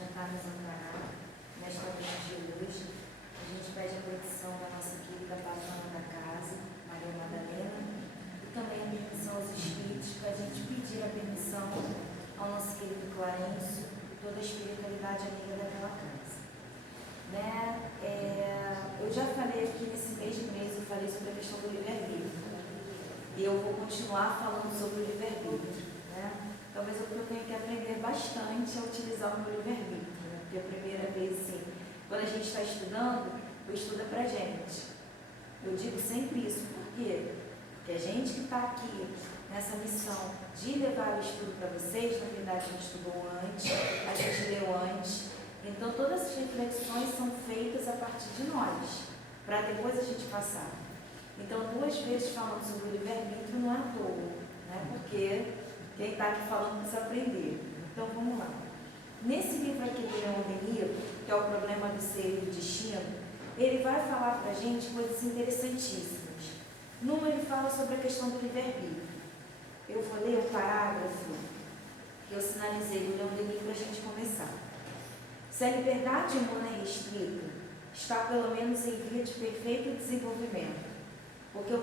tentar nos amparar nesta noite de hoje. A gente pede a proteção da nossa querida patrona da casa, Maria Madalena, e também a permissão aos espíritos, para a gente pedir a permissão ao nosso querido Clarencio e toda a espiritualidade amiga daquela casa. Né? Eu já falei aqui nesse mesmo mês, eu falei sobre a questão do livre-arbítrio. E eu vou continuar falando sobre o livre-arbítrio. Né? Talvez eu tenha que aprender bastante a utilizar o meu livre-arbítrio. Né? Porque a primeira vez, assim, quando a gente está estudando, eu estudo para a gente. Eu digo sempre isso. Por quê? Porque a gente que está aqui nessa missão de levar o estudo para vocês, na verdade a gente estudou antes, a gente leu antes. Então todas as reflexões são feitas a partir de nós, para depois a gente passar. Então 2 vezes falando sobre o livre-arbítrio não é à toa, né? Porque quem está aqui falando precisa aprender. Então vamos lá. Nesse livro aqui do Leon Denis, que é o Problema do Ser e do Destino, ele vai falar para a gente coisas interessantíssimas. Numa ele fala sobre a questão do livre-arbítrio. Eu vou ler o parágrafo que eu sinalizei do Leon Denis para a gente começar. Se a liberdade humana é restrita, está pelo menos em via de perfeito desenvolvimento, porque o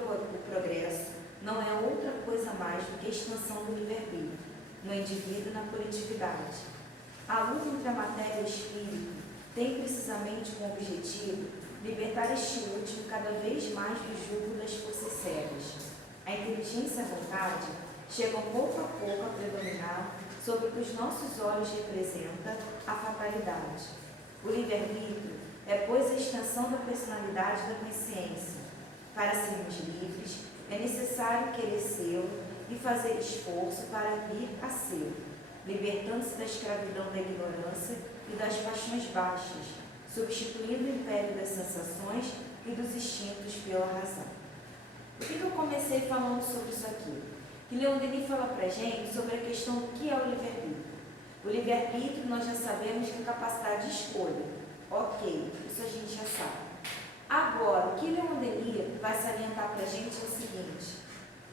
progresso não é outra coisa mais do que a expansão do livre-arbítrio, no indivíduo e na coletividade. A luta entre a matéria e o espírito tem precisamente como objetivo libertar este último cada vez mais do jugo das forças cegas. A inteligência e a vontade chegam pouco a pouco a predominar sobre o que os nossos olhos representam a fatalidade. O livre-arbítrio é, pois, a extensão da personalidade da consciência. Para sermos livres, é necessário querer ser e fazer esforço para vir a ser, libertando-se da escravidão da ignorância e das paixões baixas, substituindo o império das sensações e dos instintos pela razão. Por que eu comecei falando sobre isso aqui? Que Leon Denis fala para a gente sobre a questão do que é o livre-arbítrio. O livre-arbítrio nós já sabemos que é capacidade de escolha. Ok, isso a gente já sabe. Agora, o que Leon Denis vai salientar para a gente é o seguinte,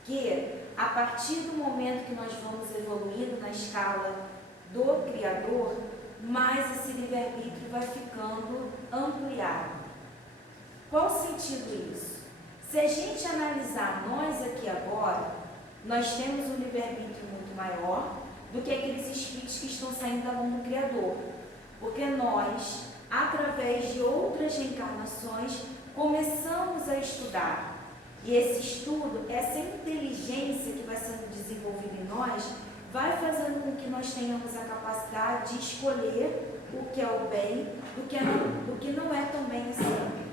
que a partir do momento que nós vamos evoluindo na escala do Criador, mais esse livre-arbítrio vai ficando ampliado. Qual o sentido disso? Se a gente analisar nós aqui agora, nós temos um livre-arbítrio muito maior do que aqueles espíritos que estão saindo da mão do Criador. Porque nós, através de outras reencarnações, começamos a estudar. E esse estudo, essa inteligência que vai sendo desenvolvida em nós, vai fazendo com que nós tenhamos a capacidade de escolher o que é o bem do que não é tão bem assim.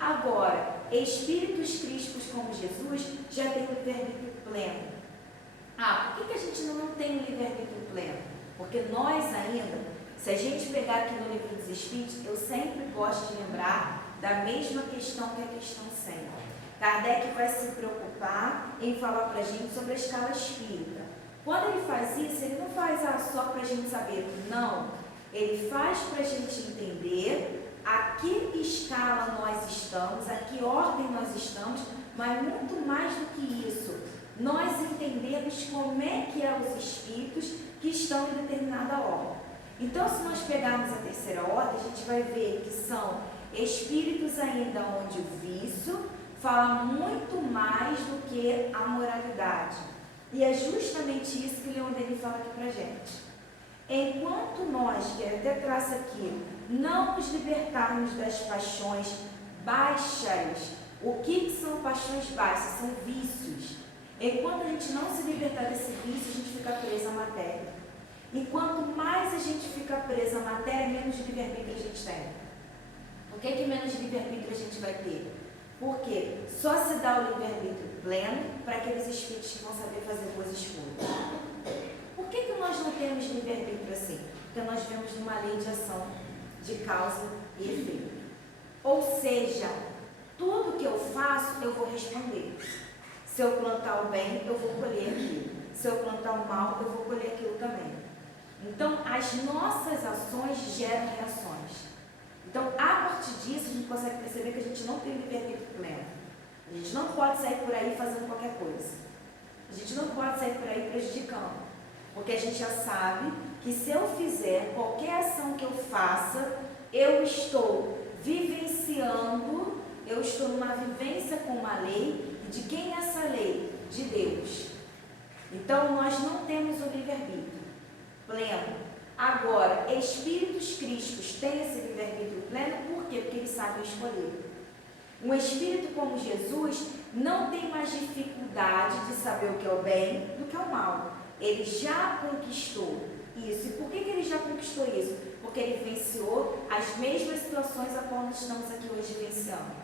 Agora, espíritos crísticos como Jesus já têm o livre-arbítrio pleno. Por que a gente não tem o livre-arbítrio pleno? Porque nós ainda, se a gente pegar aqui no livro dos Espíritos, eu sempre gosto de lembrar da mesma questão que é a questão 100. Kardec vai se preocupar em falar para a gente sobre a escala espírita. Quando ele faz isso, ele não faz só para a gente saber, não. Ele faz para a gente entender a que escala nós estamos, a que ordem nós estamos, mas muito mais do que isso, nós entendemos como é que é os espíritos que estão em determinada ordem. Então, se nós pegarmos a terceira ordem, a gente vai ver que são espíritos ainda onde o vício fala muito mais do que a moralidade. E é justamente isso que Leon Denis fala aqui pra gente. Enquanto nós, que até traça aqui, não nos libertarmos das paixões baixas, o que são paixões baixas? São vícios. Enquanto a gente não se libertar desse vício, a gente fica preso à matéria. E quanto mais a gente fica preso à matéria, menos livre-arbítrio a gente tem. Por que menos livre-arbítrio a gente vai ter? Porque só se dá o livre-arbítrio pleno para aqueles espíritos que vão saber fazer boas escolhas. Por que nós não temos livre-arbítrio assim? Porque nós vivemos numa lei de ação, de causa e efeito. Ou seja, tudo que eu faço, eu vou responder. Se eu plantar o bem, eu vou colher aquilo. Se eu plantar o mal, eu vou colher aquilo também. Então, as nossas ações geram reações. Então, a partir disso, a gente consegue perceber que a gente não tem livre-arbítrio pleno. A gente não pode sair por aí fazendo qualquer coisa. A gente não pode sair por aí prejudicando. Porque a gente já sabe que se eu fizer qualquer ação que eu faça, eu estou vivenciando, eu estou numa vivência com uma lei. E de quem é essa lei? De Deus. Então nós não temos o livre-arbítrio pleno. Agora, espíritos crísticos têm esse livre-arbítrio pleno, por quê? Porque eles sabem escolher. Um espírito como Jesus não tem mais dificuldade de saber o que é o bem do que é o mal. Ele já conquistou isso. E por que ele já conquistou isso? Porque ele vivenciou as mesmas situações a qual nós estamos aqui hoje vivenciando.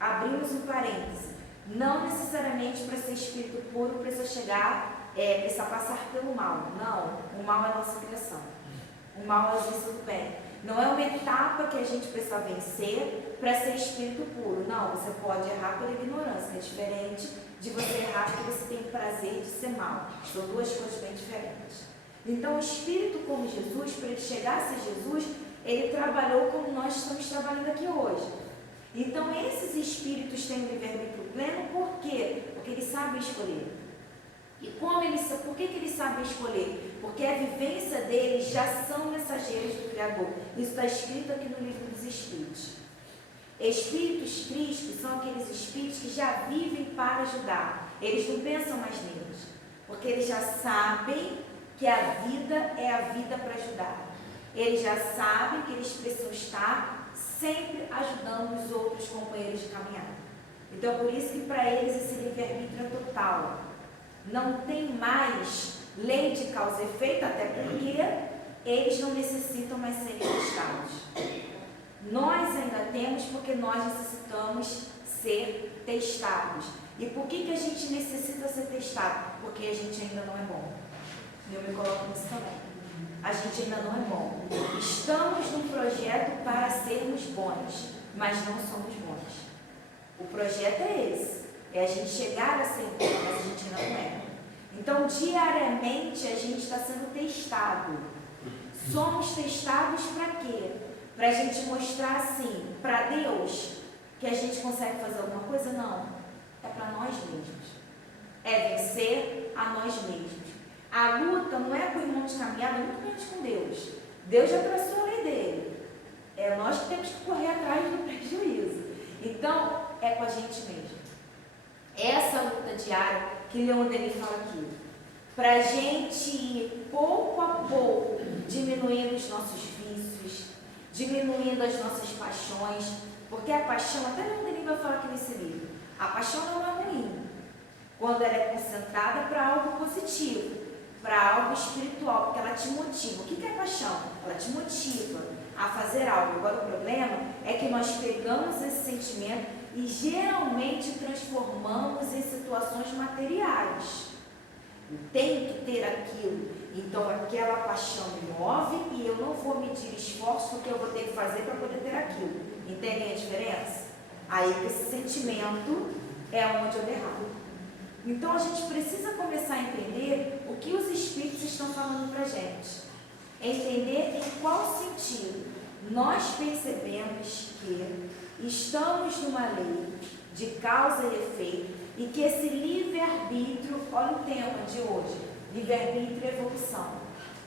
Abrimos um parêntese. Não necessariamente para ser espírito puro precisa precisa passar pelo mal. Não, o mal é a nossa criação. O mal é a ausência do bem. Não é uma etapa que a gente precisa vencer para ser espírito puro. Não, você pode errar por ignorância, que é diferente de você errar porque você tem o prazer de ser mal. São duas coisas bem diferentes. Então, o espírito como Jesus, para ele chegar a ser Jesus, ele trabalhou como nós estamos trabalhando aqui hoje. Então, esses espíritos têm o livre-arbítrio pleno, por quê? Porque eles sabem escolher. E por que eles sabem escolher? Porque a vivência deles já são mensageiros do Criador. Isso está escrito aqui no livro dos Espíritos. Espíritos crísticos são aqueles espíritos que já vivem para ajudar. Eles não pensam mais neles, porque eles já sabem que a vida é a vida para ajudar. Eles já sabem que eles precisam estar sempre ajudando os outros companheiros de caminhada. Então, por isso que para eles esse livre-arbítrio é total. Não tem mais lei de causa e efeito, até porque eles não necessitam mais ser testados. Nós ainda temos, porque nós necessitamos ser testados. E por que a gente necessita ser testado? Porque a gente ainda não é bom. Eu me coloco nisso também. A gente ainda não é bom. Estamos num projeto para sermos bons, mas não somos bons. O projeto é esse. É a gente chegar a ser bom, mas a gente ainda não é. Então, diariamente, a gente está sendo testado. Somos testados para quê? Para a gente mostrar assim, para Deus, que a gente consegue fazer alguma coisa? Não. É para nós mesmos. É vencer a nós mesmos. A luta não é com o irmão de caminhada, muito menos com Deus. Deus já traçou a lei dele. É nós que temos que correr atrás do prejuízo. Então, é com a gente mesmo. Essa luta diária que Leon Denis fala aqui, para a gente ir pouco a pouco diminuindo os nossos vícios, diminuindo as nossas paixões, porque a paixão, até Leon Denis vai falar aqui nesse livro, a paixão não é ruim, quando ela é concentrada para algo positivo, para algo espiritual, porque ela te motiva. O que é paixão? Ela te motiva a fazer algo. Agora, o problema é que nós pegamos esse sentimento e geralmente transformamos em situações materiais. Eu tenho que ter aquilo, então aquela paixão me move e eu não vou medir esforço porque eu vou ter que fazer para poder ter aquilo. Entendem a diferença? Aí esse sentimento é onde eu derramo. Então a gente precisa começar a entender o que os espíritos estão falando para a gente. Entender em qual sentido nós percebemos que estamos numa lei de causa e efeito e que esse livre-arbítrio, olha o tema de hoje, livre-arbítrio e evolução.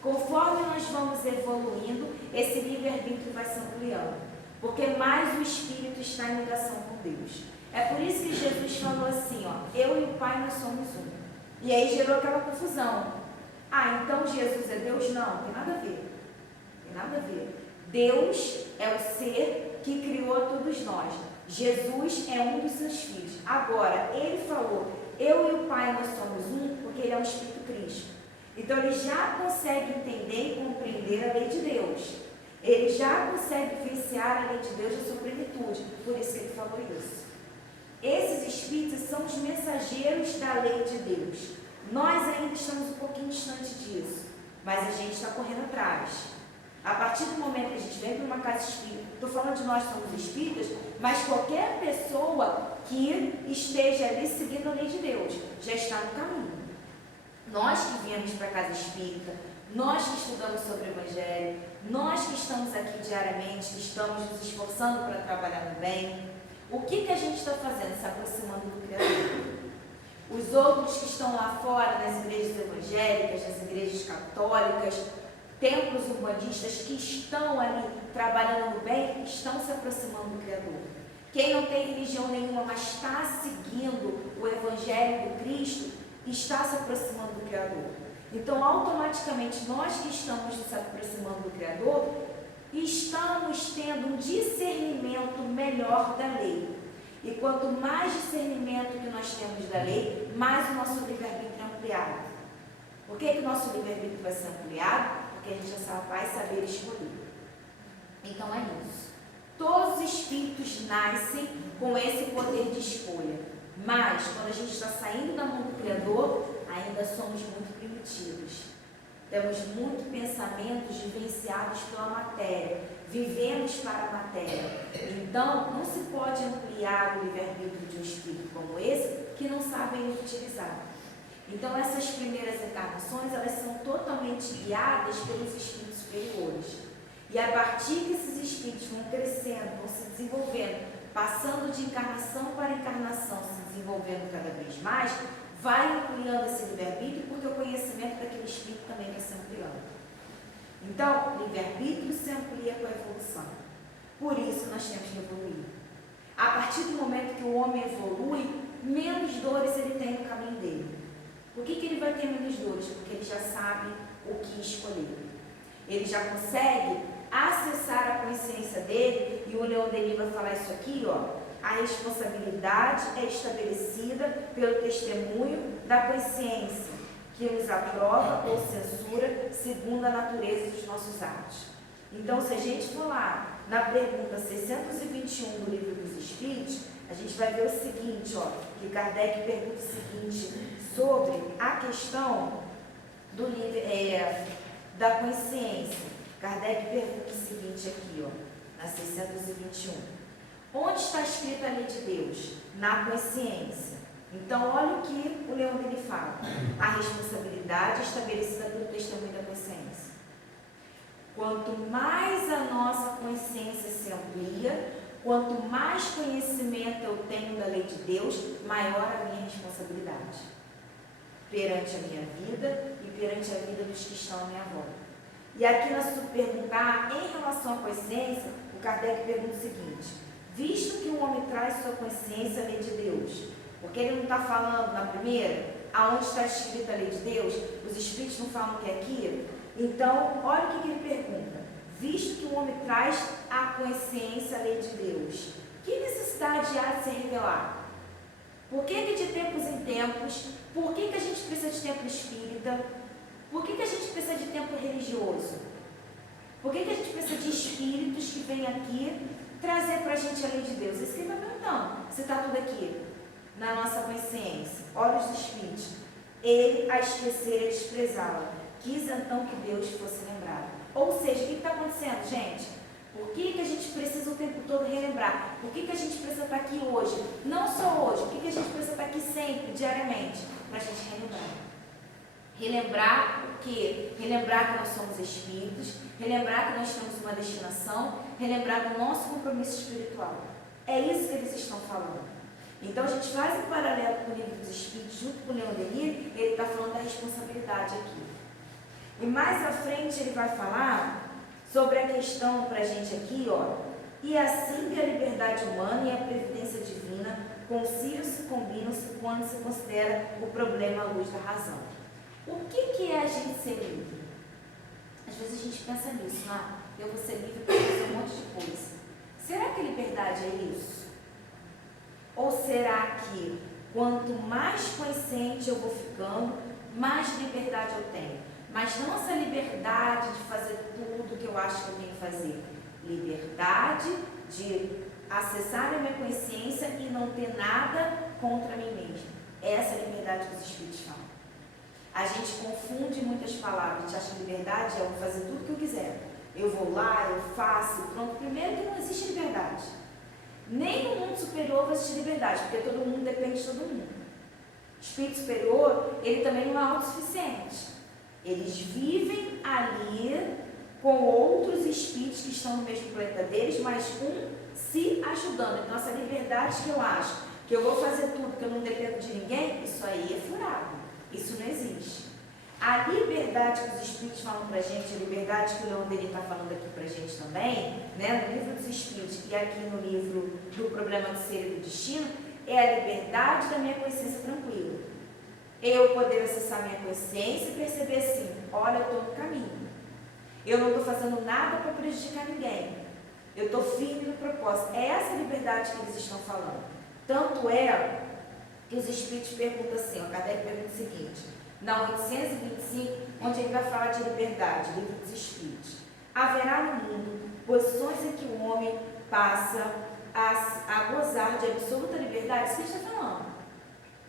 Conforme nós vamos evoluindo, esse livre-arbítrio vai se ampliando, porque mais o espírito está em ligação com Deus. É por isso que Jesus falou assim, ó, eu e o Pai nós somos um. E aí gerou aquela confusão. Ah, então Jesus é Deus? Não, tem nada a ver. Tem nada a ver. Deus é o ser que criou a todos nós. Jesus é um dos seus filhos. Agora, ele falou, eu e o Pai nós somos um, porque ele é um Espírito Cristo. Então, ele já consegue entender e compreender a lei de Deus. Ele já consegue vivenciar a lei de Deus na sua plenitude. Por isso que ele falou isso. Esses Espíritos são os mensageiros da lei de Deus. Nós ainda estamos um pouquinho distante disso, mas a gente está correndo atrás. A partir do momento que a gente vem para uma casa espírita, estou falando de nós somos espíritas, mas qualquer pessoa que esteja ali seguindo a lei de Deus, já está no caminho. Nós que viemos para a casa espírita, nós que estudamos sobre o Evangelho, nós que estamos aqui diariamente, que estamos nos esforçando para trabalhar no bem, o que a gente está fazendo? Se aproximando do Criador. Os outros que estão lá fora, nas igrejas evangélicas, nas igrejas católicas, templos umbandistas que estão ali trabalhando no bem, estão se aproximando do Criador. Quem não tem religião nenhuma, mas está seguindo o Evangelho do Cristo, está se aproximando do Criador. Então, automaticamente, nós que estamos nos aproximando do Criador, estamos tendo um discernimento melhor da lei. E quanto mais discernimento que nós temos da lei, mais o nosso livre-arbítrio é ampliado. Por que o nosso livre-arbítrio vai ser ampliado? Porque a gente já vai saber escolher. Então é isso. Todos os espíritos nascem com esse poder de escolha. Mas, quando a gente está saindo da mão do Criador, ainda somos muito primitivos. Temos muitos pensamentos vivenciados pela matéria, vivemos para a matéria. Então, não se pode ampliar o livre-arbítrio de um espírito como esse, que não sabem utilizar. Então, essas primeiras encarnações, elas são totalmente guiadas pelos espíritos superiores. E a partir que esses espíritos vão crescendo, vão se desenvolvendo, passando de encarnação para encarnação, se desenvolvendo cada vez mais, vai ampliando esse livre-arbítrio, porque o conhecimento daquele espírito também vai se ampliando. Então, o livre-arbítrio se amplia com a evolução. Por isso que nós temos que evoluir. A partir do momento que o homem evolui, menos dores ele tem no caminho dele. Por que ele vai ter menos dores? Porque ele já sabe o que escolher. Ele já consegue acessar a consciência dele, e o Leon Denis vai falar isso aqui, ó. A responsabilidade é estabelecida pelo testemunho da consciência, que nos aprova ou censura segundo a natureza dos nossos atos. Então, se a gente for lá na pergunta 621 do Livro dos Espíritos, a gente vai ver o seguinte, ó, que Kardec pergunta o seguinte sobre a questão do da consciência. Kardec pergunta o seguinte aqui, ó, na 621. Onde está escrita a lei de Deus? Na consciência. Então, olha o que o Leon Denis fala. A responsabilidade é estabelecida pelo testemunho da consciência. Quanto mais a nossa consciência se amplia, quanto mais conhecimento eu tenho da lei de Deus, maior a minha responsabilidade perante a minha vida e perante a vida dos que estão à minha volta. E aqui na perguntar, em relação à consciência, o Kardec pergunta o seguinte: visto que o homem traz sua consciência à lei de Deus, porque ele não está falando na primeira, aonde está escrita a lei de Deus, os espíritos não falam que é aqui, então, olha o que ele pergunta: visto que o homem traz a consciência à lei de Deus, que necessidade há de se revelar? Por que de tempos em tempos, por que a gente precisa de templo espírita? Por que a gente precisa de templo religioso? Por que a gente precisa de espíritos que vêm aqui trazer para a gente a lei de Deus? Isso que ele está perguntando, se está tudo aqui na nossa consciência. Olha os espíritos. Ele a esquecer e desprezá-la. Quis então que Deus fosse lembrado. Ou seja, o que está acontecendo, gente? Por que a gente precisa o tempo todo relembrar? Por que a gente precisa estar aqui hoje? Não só hoje, por que a gente precisa estar aqui sempre, diariamente? Para a gente relembrar. Relembrar o quê? Relembrar que nós somos espíritos, relembrar que nós temos uma destinação, relembrar do nosso compromisso espiritual. É isso que eles estão falando. Então a gente faz um paralelo com o Livro dos Espíritos, junto com o Leon Denis, ele está falando da responsabilidade aqui. E mais à frente ele vai falar sobre a questão para a gente aqui, ó. E assim que a liberdade humana e a previdência divina conciliam-se, combinam-se quando se considera o problema à luz da razão. O que é a gente ser livre? Às vezes a gente pensa nisso, eu vou ser livre para fazer um monte de coisa. Será que liberdade é isso? Ou será que quanto mais consciente eu vou ficando, mais liberdade eu tenho? Mas não essa liberdade de fazer tudo que eu acho que eu tenho que fazer. Liberdade de acessar a minha consciência e não ter nada contra mim mesmo. Essa é a liberdade que os espíritos falam. A gente confunde muitas palavras. A gente acha que liberdade é eu fazer tudo que eu quiser. Eu vou lá, eu faço, pronto. Primeiro que não existe liberdade. Nem no mundo superior vai existir liberdade, porque todo mundo depende de todo mundo. O espírito superior, ele também não é autossuficiente. Eles vivem ali com outros espíritos que estão no mesmo planeta deles, mas um se ajudando. Então, essa liberdade que eu acho que eu vou fazer tudo, que eu não dependo de ninguém, isso aí é furado. Isso não existe. A liberdade que os Espíritos falam para a gente, a liberdade que o Leon Denis está falando aqui para a gente também, né, no livro dos Espíritos e aqui no livro do Problema do Ser e do Destino, é a liberdade da minha consciência tranquila. Eu poder acessar minha consciência e perceber assim, olha, eu estou no caminho. Eu não estou fazendo nada para prejudicar ninguém. Eu estou firme no propósito. É essa liberdade que eles estão falando. Tanto é que os Espíritos perguntam assim, o Kardec pergunta o seguinte, na 825, onde ele vai falar de liberdade, livro dos Espíritos. Haverá no mundo posições em que o homem passa a gozar de absoluta liberdade? Isso que a gente está falando.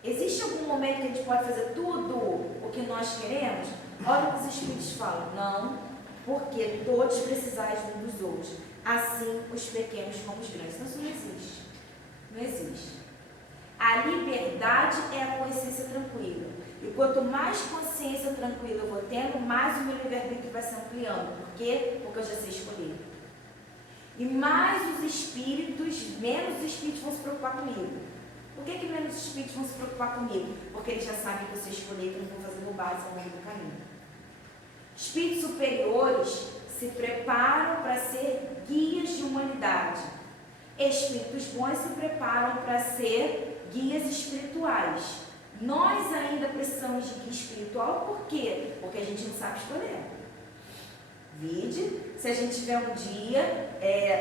Existe algum momento que a gente pode fazer tudo o que nós queremos? Olha o que os Espíritos falam. Não, porque todos precisais uns dos outros. Assim, os pequenos como os grandes. Então, isso não existe. Não existe. A liberdade é a consciência tranquila. E quanto mais consciência tranquila eu vou tendo, mais o meu livre-arbítrio vai se ampliando. Por quê? Porque eu já sei escolher. E mais os espíritos, menos os espíritos vão se preocupar comigo. Por que menos os espíritos vão se preocupar comigo? Porque eles já sabem que eu sei escolher, que eu não vou fazer bobagem ao longo do caminho. Espíritos superiores se preparam para ser guias de humanidade. Espíritos bons se preparam para ser guias espirituais. Nós ainda precisamos de guia espiritual, por quê? Porque a gente não sabe escolher. Vide, se a gente tiver um dia,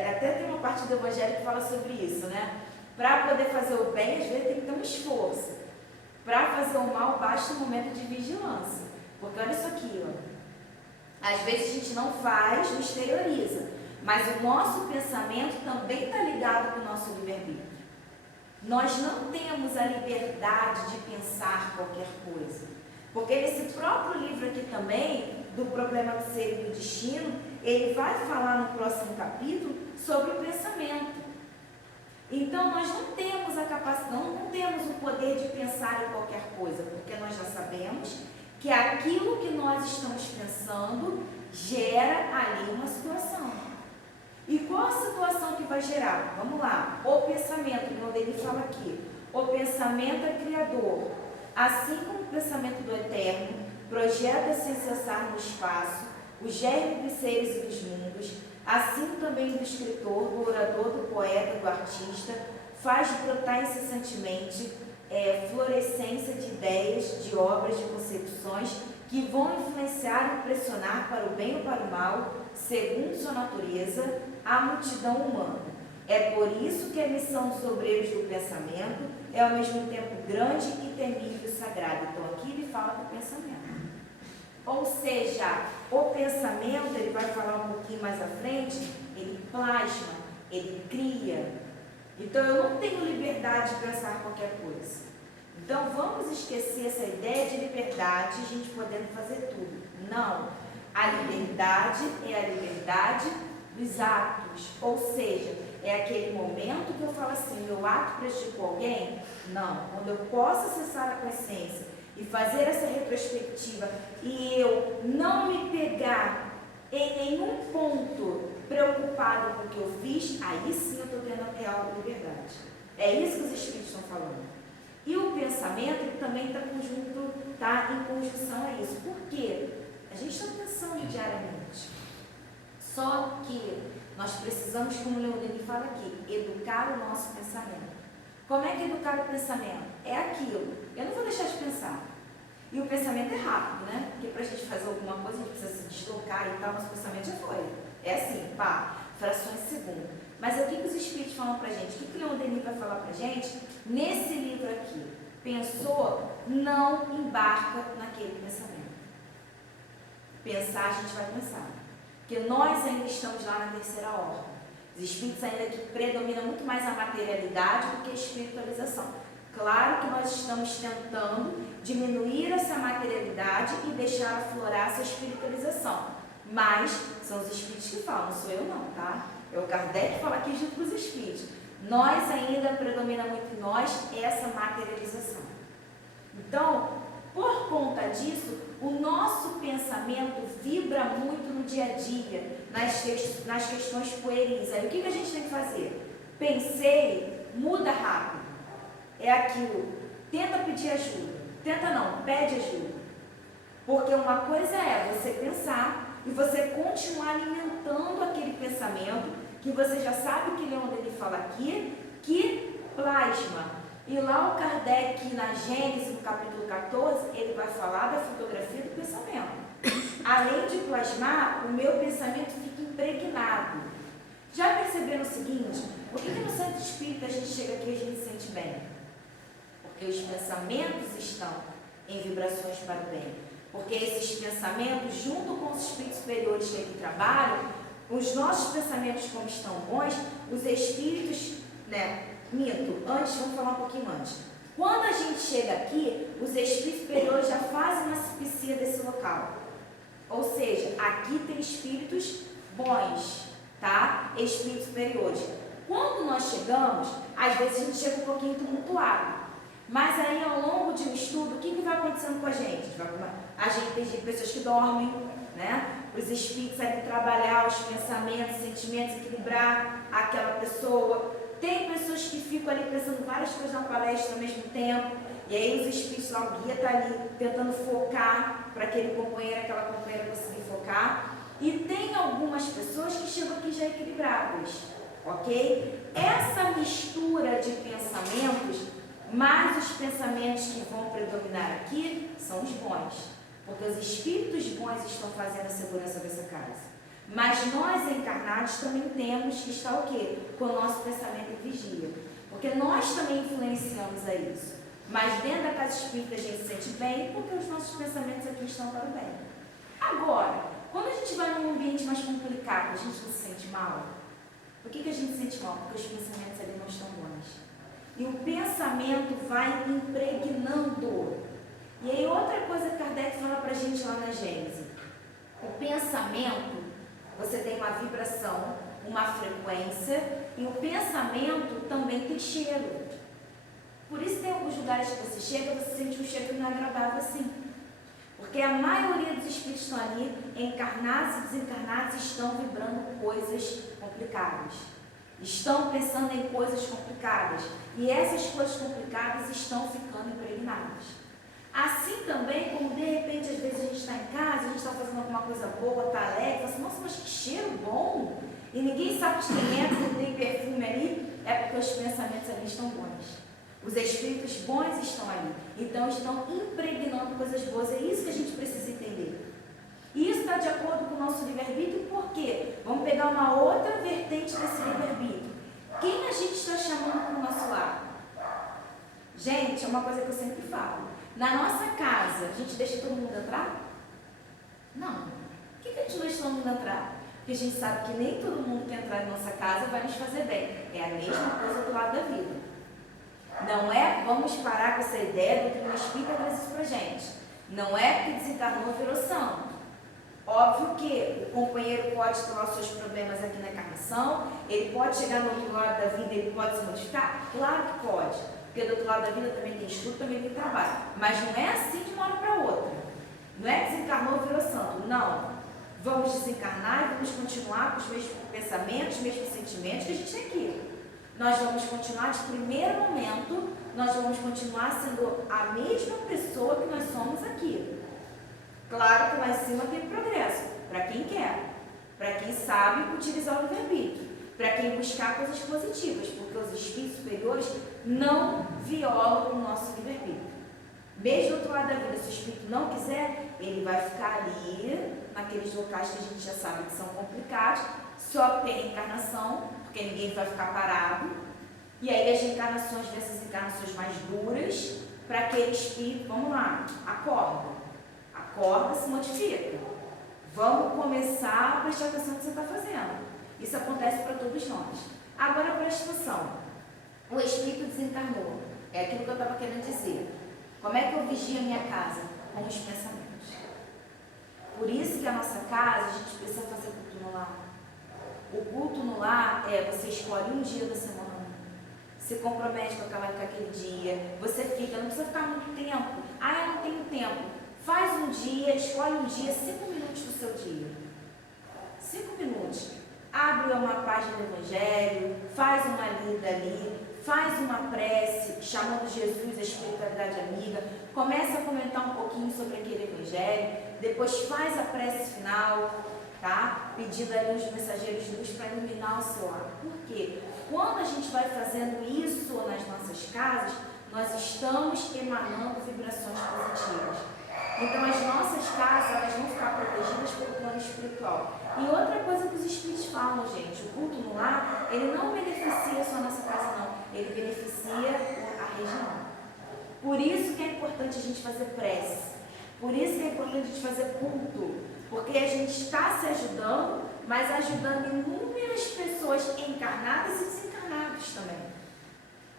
até tem uma parte do Evangelho que fala sobre isso, né? Para poder fazer o bem, às vezes tem que ter um esforço. Para fazer o mal, basta um momento de vigilância. Porque olha isso aqui, ó. Às vezes a gente não faz, não exterioriza. Mas o nosso pensamento também está ligado com o nosso livre-arbítrio. Nós não temos a liberdade de pensar qualquer coisa. Porque nesse próprio livro aqui também, do Problema do Ser e do Destino, ele vai falar no próximo capítulo sobre o pensamento. Então, nós não temos a capacidade, não temos o poder de pensar em qualquer coisa, porque nós já sabemos que aquilo que nós estamos pensando gera ali uma situação. E qual a situação que vai gerar? Vamos lá, o pensamento, como ele fala aqui, o pensamento é criador, assim como o pensamento do eterno, projeta sem cessar no espaço, o germe dos seres e dos mundos, assim também do escritor, do orador, do poeta, do artista, faz brotar incessantemente florescência de ideias, de obras, de concepções, que vão influenciar e impressionar para o bem ou para o mal, segundo sua natureza, a multidão humana. É por isso que a missão dos obreiros do pensamento é ao mesmo tempo grande e temível e sagrada. Então aqui ele fala do pensamento. Ou seja, o pensamento, ele vai falar um pouquinho mais à frente, ele plasma, ele cria. Então eu não tenho liberdade de pensar qualquer coisa. Então vamos esquecer essa ideia de liberdade, a gente podendo fazer tudo. Não. A liberdade é a liberdade dos atos. Ou seja, é aquele momento que eu falo assim, meu ato prejudicou alguém? Não. Quando eu posso acessar a consciência e fazer essa retrospectiva e eu não me pegar em nenhum ponto preocupado com o que eu fiz, aí sim eu estou tendo a real liberdade. É isso que os Espíritos estão falando. E o pensamento ele também está em conjunção a isso. Por quê? A gente está pensando diariamente. Só que nós precisamos, como o Leon Denis fala aqui, educar o nosso pensamento. Como é que educar o pensamento? É aquilo. Eu não vou deixar de pensar. E o pensamento é rápido, né? Porque para a gente fazer alguma coisa, a gente precisa se deslocar e tal, nosso pensamento já foi. É assim, pá, frações de segundo. Mas é o que os Espíritos falam para a gente? O que o Leon Denis vai falar para a gente? Nesse livro aqui, pensou, não embarca naquele pensamento. Pensar, a gente vai pensar. Porque nós ainda estamos lá na terceira ordem. Os Espíritos ainda que predominam muito mais a materialidade do que a espiritualização. Claro que nós estamos tentando diminuir essa materialidade e deixar aflorar essa espiritualização. Mas são os Espíritos que falam, não sou eu não, tá? É o Kardec que fala aqui junto com os Espíritos. Nós ainda predomina muito em nós essa materialização. Então, por conta disso, o nosso pensamento vibra muito no dia a dia, nas questões pueris. Aí o que a gente tem que fazer? Pensei, muda rápido. é aquilo, tenta pedir ajuda, tenta não, pede ajuda. Porque uma coisa é você pensar e você continuar alimentando aquele pensamento, que você já sabe que onde ele fala aqui, que plasma. E lá o Kardec, na Gênesis, no capítulo 14, ele vai falar da fotografia do pensamento. Além de plasmar, o meu pensamento fica impregnado. Já perceberam o seguinte? Por que no centro espírita a gente chega aqui e a gente se sente bem? Porque os pensamentos estão em vibrações para o bem. Porque esses pensamentos, junto com os espíritos superiores que aqui trabalham, os nossos pensamentos, como estão bons, os espíritos, minto, antes, vamos falar um pouquinho antes. Quando a gente chega aqui, os espíritos superiores já fazem uma asepsia desse local. Ou seja, aqui tem espíritos bons, tá? Espíritos superiores. Quando nós chegamos, às vezes a gente chega um pouquinho tumultuado. Mas aí, ao longo de um estudo, o que vai acontecendo com a gente? A gente tem pessoas que dormem, os espíritos ali trabalhar os pensamentos, sentimentos, equilibrar aquela pessoa. Tem pessoas que ficam ali pensando várias coisas na palestra ao mesmo tempo. E aí os espíritos lá, o guia está ali tentando focar para aquele companheiro, aquela companheira conseguir focar. E tem algumas pessoas que chegam aqui já equilibradas, ok? Essa mistura de pensamentos, mas os pensamentos que vão predominar aqui são os bons, porque os espíritos bons estão fazendo a segurança dessa casa. Mas nós encarnados também temos que estar o quê? Com o nosso pensamento em vigia, porque nós também influenciamos a isso. Mas dentro da casa espírita a gente se sente bem, porque os nossos pensamentos aqui estão para o bem. Agora, quando a gente vai num ambiente mais complicado, a gente não se sente mal? Por que a gente se sente mal? Porque os pensamentos ali não estão bons. E o pensamento vai impregnando. E aí outra coisa que Kardec fala para a gente lá na Gênesis. O pensamento, você tem uma vibração, uma frequência, e o pensamento também tem cheiro. Por isso tem alguns lugares que você chega, você sente um cheiro que não é agradável assim. Porque a maioria dos espíritos estão ali, encarnados e desencarnados, estão vibrando coisas complicadas. Estão pensando em coisas complicadas. E essas coisas complicadas estão ficando impregnadas. Assim também, como de repente, às vezes a gente está em casa, a gente está fazendo alguma coisa boa, está alegre, fala assim, nossa, mas que cheiro bom! E ninguém sabe que tem entra, não tem perfume ali, é porque os pensamentos ali estão bons. Os espíritos bons estão ali, então estão impregnando coisas boas. É isso que a gente precisa entender. E isso está de acordo com o nosso livre-arbítrio, por quê? Vamos pegar uma outra vertente desse livre-arbítrio. Quem a gente está chamando para o nosso lado? Gente, é uma coisa que eu sempre falo. Na nossa casa, a gente deixa todo mundo entrar? Não. Por que a gente não deixa todo mundo entrar? Porque a gente sabe que nem todo mundo que entrar na nossa casa vai nos fazer bem. É a mesma coisa do lado da vida. Não é, vamos parar com essa ideia do que o Espírito traz isso pra gente. Não é que desencarnou virou santo. Óbvio que o companheiro pode ter os seus problemas aqui na encarnação, ele pode chegar no outro lado da vida, ele pode se modificar? Claro que pode. Porque do outro lado da vida também tem estudo, também tem trabalho. Mas não é assim de uma hora para outra. Não é que desencarnou virou santo. Não. Vamos desencarnar e vamos continuar com os mesmos pensamentos, os mesmos sentimentos que a gente tem aqui. Nós vamos continuar, de primeiro momento, nós vamos continuar sendo a mesma pessoa que nós somos aqui. Claro que lá em cima tem progresso, para quem quer, para quem sabe utilizar o livre-arbítrio, para quem buscar coisas positivas, porque os espíritos superiores não violam o nosso livre-arbítrio. Mesmo do outro lado da vida, se o espírito não quiser, ele vai ficar ali, naqueles locais que a gente já sabe que são complicados, só tem encarnação, porque ninguém vai ficar parado, e aí as encarnações dessas encarnações mais duras, para aquele espírito, vamos lá, acorda, se modifica. Vamos começar a prestar atenção no que você está fazendo. Isso acontece para todos nós. Agora presta atenção. O espírito desencarnou. É aquilo que eu estava querendo dizer. Como é que eu vigio a minha casa? Com os pensamentos. Por isso que a nossa casa, a gente precisa fazer culto no lar. O culto no lar é você escolhe um dia da semana, se compromete com aquele dia, você fica, não precisa ficar muito tempo. Ah, eu não tenho tempo. Faz um dia, escolhe um dia, 5 minutos do seu dia. 5 minutos. Abre uma página do Evangelho, faz uma lida ali, faz uma prece, chamando Jesus, a espiritualidade amiga, começa a comentar um pouquinho sobre aquele evangelho, depois faz a prece final, tá? Pedindo ali os mensageiros de luz para iluminar o seu lar. Por quê? Quando a gente vai fazendo isso nas nossas casas, nós estamos emanando vibrações positivas. Então as nossas casas, elas vão ficar protegidas pelo plano espiritual. E outra coisa que os espíritos falam, gente, o culto no lar, ele não beneficia só a nossa casa, não. Ele beneficia a região. Por isso que é importante a gente fazer prece. Por isso que é importante a gente fazer culto. Porque a gente está se ajudando, mas ajudando inúmeras pessoas encarnadas e desencarnadas também.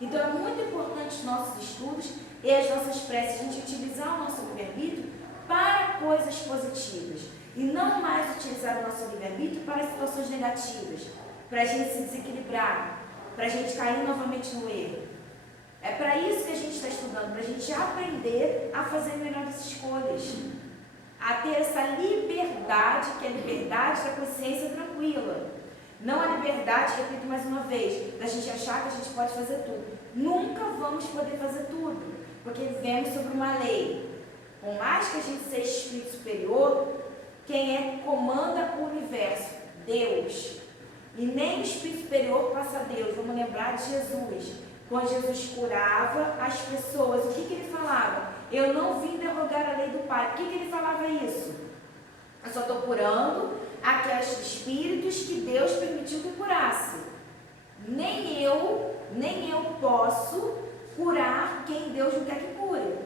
Então é muito importante os nossos estudos e as nossas preces, a gente utilizar o nosso livre-arbítrio para coisas positivas. E não mais utilizar o nosso livre-arbítrio para situações negativas, para a gente se desequilibrar, para a gente cair novamente no erro. É para isso que a gente está estudando, para a gente aprender a fazer melhores escolhas, a ter essa liberdade, que é a liberdade da consciência tranquila. Não a liberdade, repito mais uma vez, da gente achar que a gente pode fazer tudo. Nunca vamos poder fazer tudo, porque vivemos sobre uma lei. Por mais que a gente seja espírito superior, quem é que comanda o universo? Deus. E nem o espírito superior passa a Deus. Vamos lembrar de Jesus. Quando Jesus curava as pessoas, o que ele falava? Eu não vim derrogar a lei do Pai. Por que ele falava isso? Eu só estou curando aqueles espíritos que Deus permitiu que curasse. Nem eu posso curar quem Deus não quer que cure.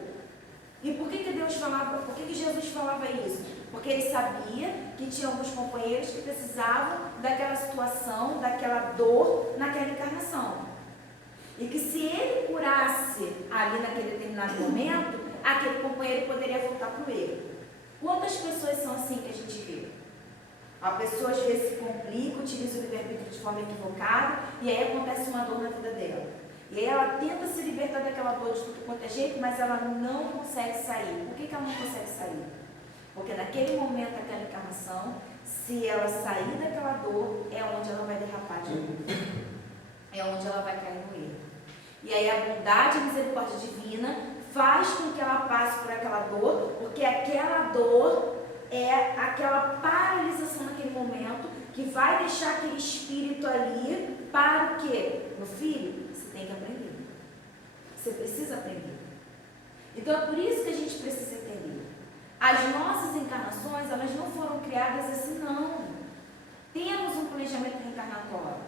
E por que Deus falava, por que Jesus falava isso? Porque ele sabia que tinha alguns companheiros que precisavam daquela situação, daquela dor naquela encarnação. E que se ele curasse ali naquele determinado momento, aquele companheiro poderia voltar para o erro. Quantas pessoas são assim que a gente vê? A pessoa às vezes se complica, utiliza o livre-arbítrio de forma equivocada e aí acontece uma dor na vida dela. E aí ela tenta se libertar daquela dor de tudo quanto é jeito, mas ela não consegue sair. Por que ela não consegue sair? Porque naquele momento, naquela encarnação, se ela sair daquela dor, é onde ela vai derrapar de novo. É onde ela vai cair no erro. E aí a bondade e a misericórdia divina faz com que ela passe por aquela dor, porque aquela dor é aquela paralisação naquele momento que vai deixar aquele espírito ali para o quê? Meu filho, você tem que aprender. Você precisa aprender. Então é por isso que a gente precisa entender. As nossas encarnações, elas não foram criadas assim, não. Temos um planejamento reencarnatório.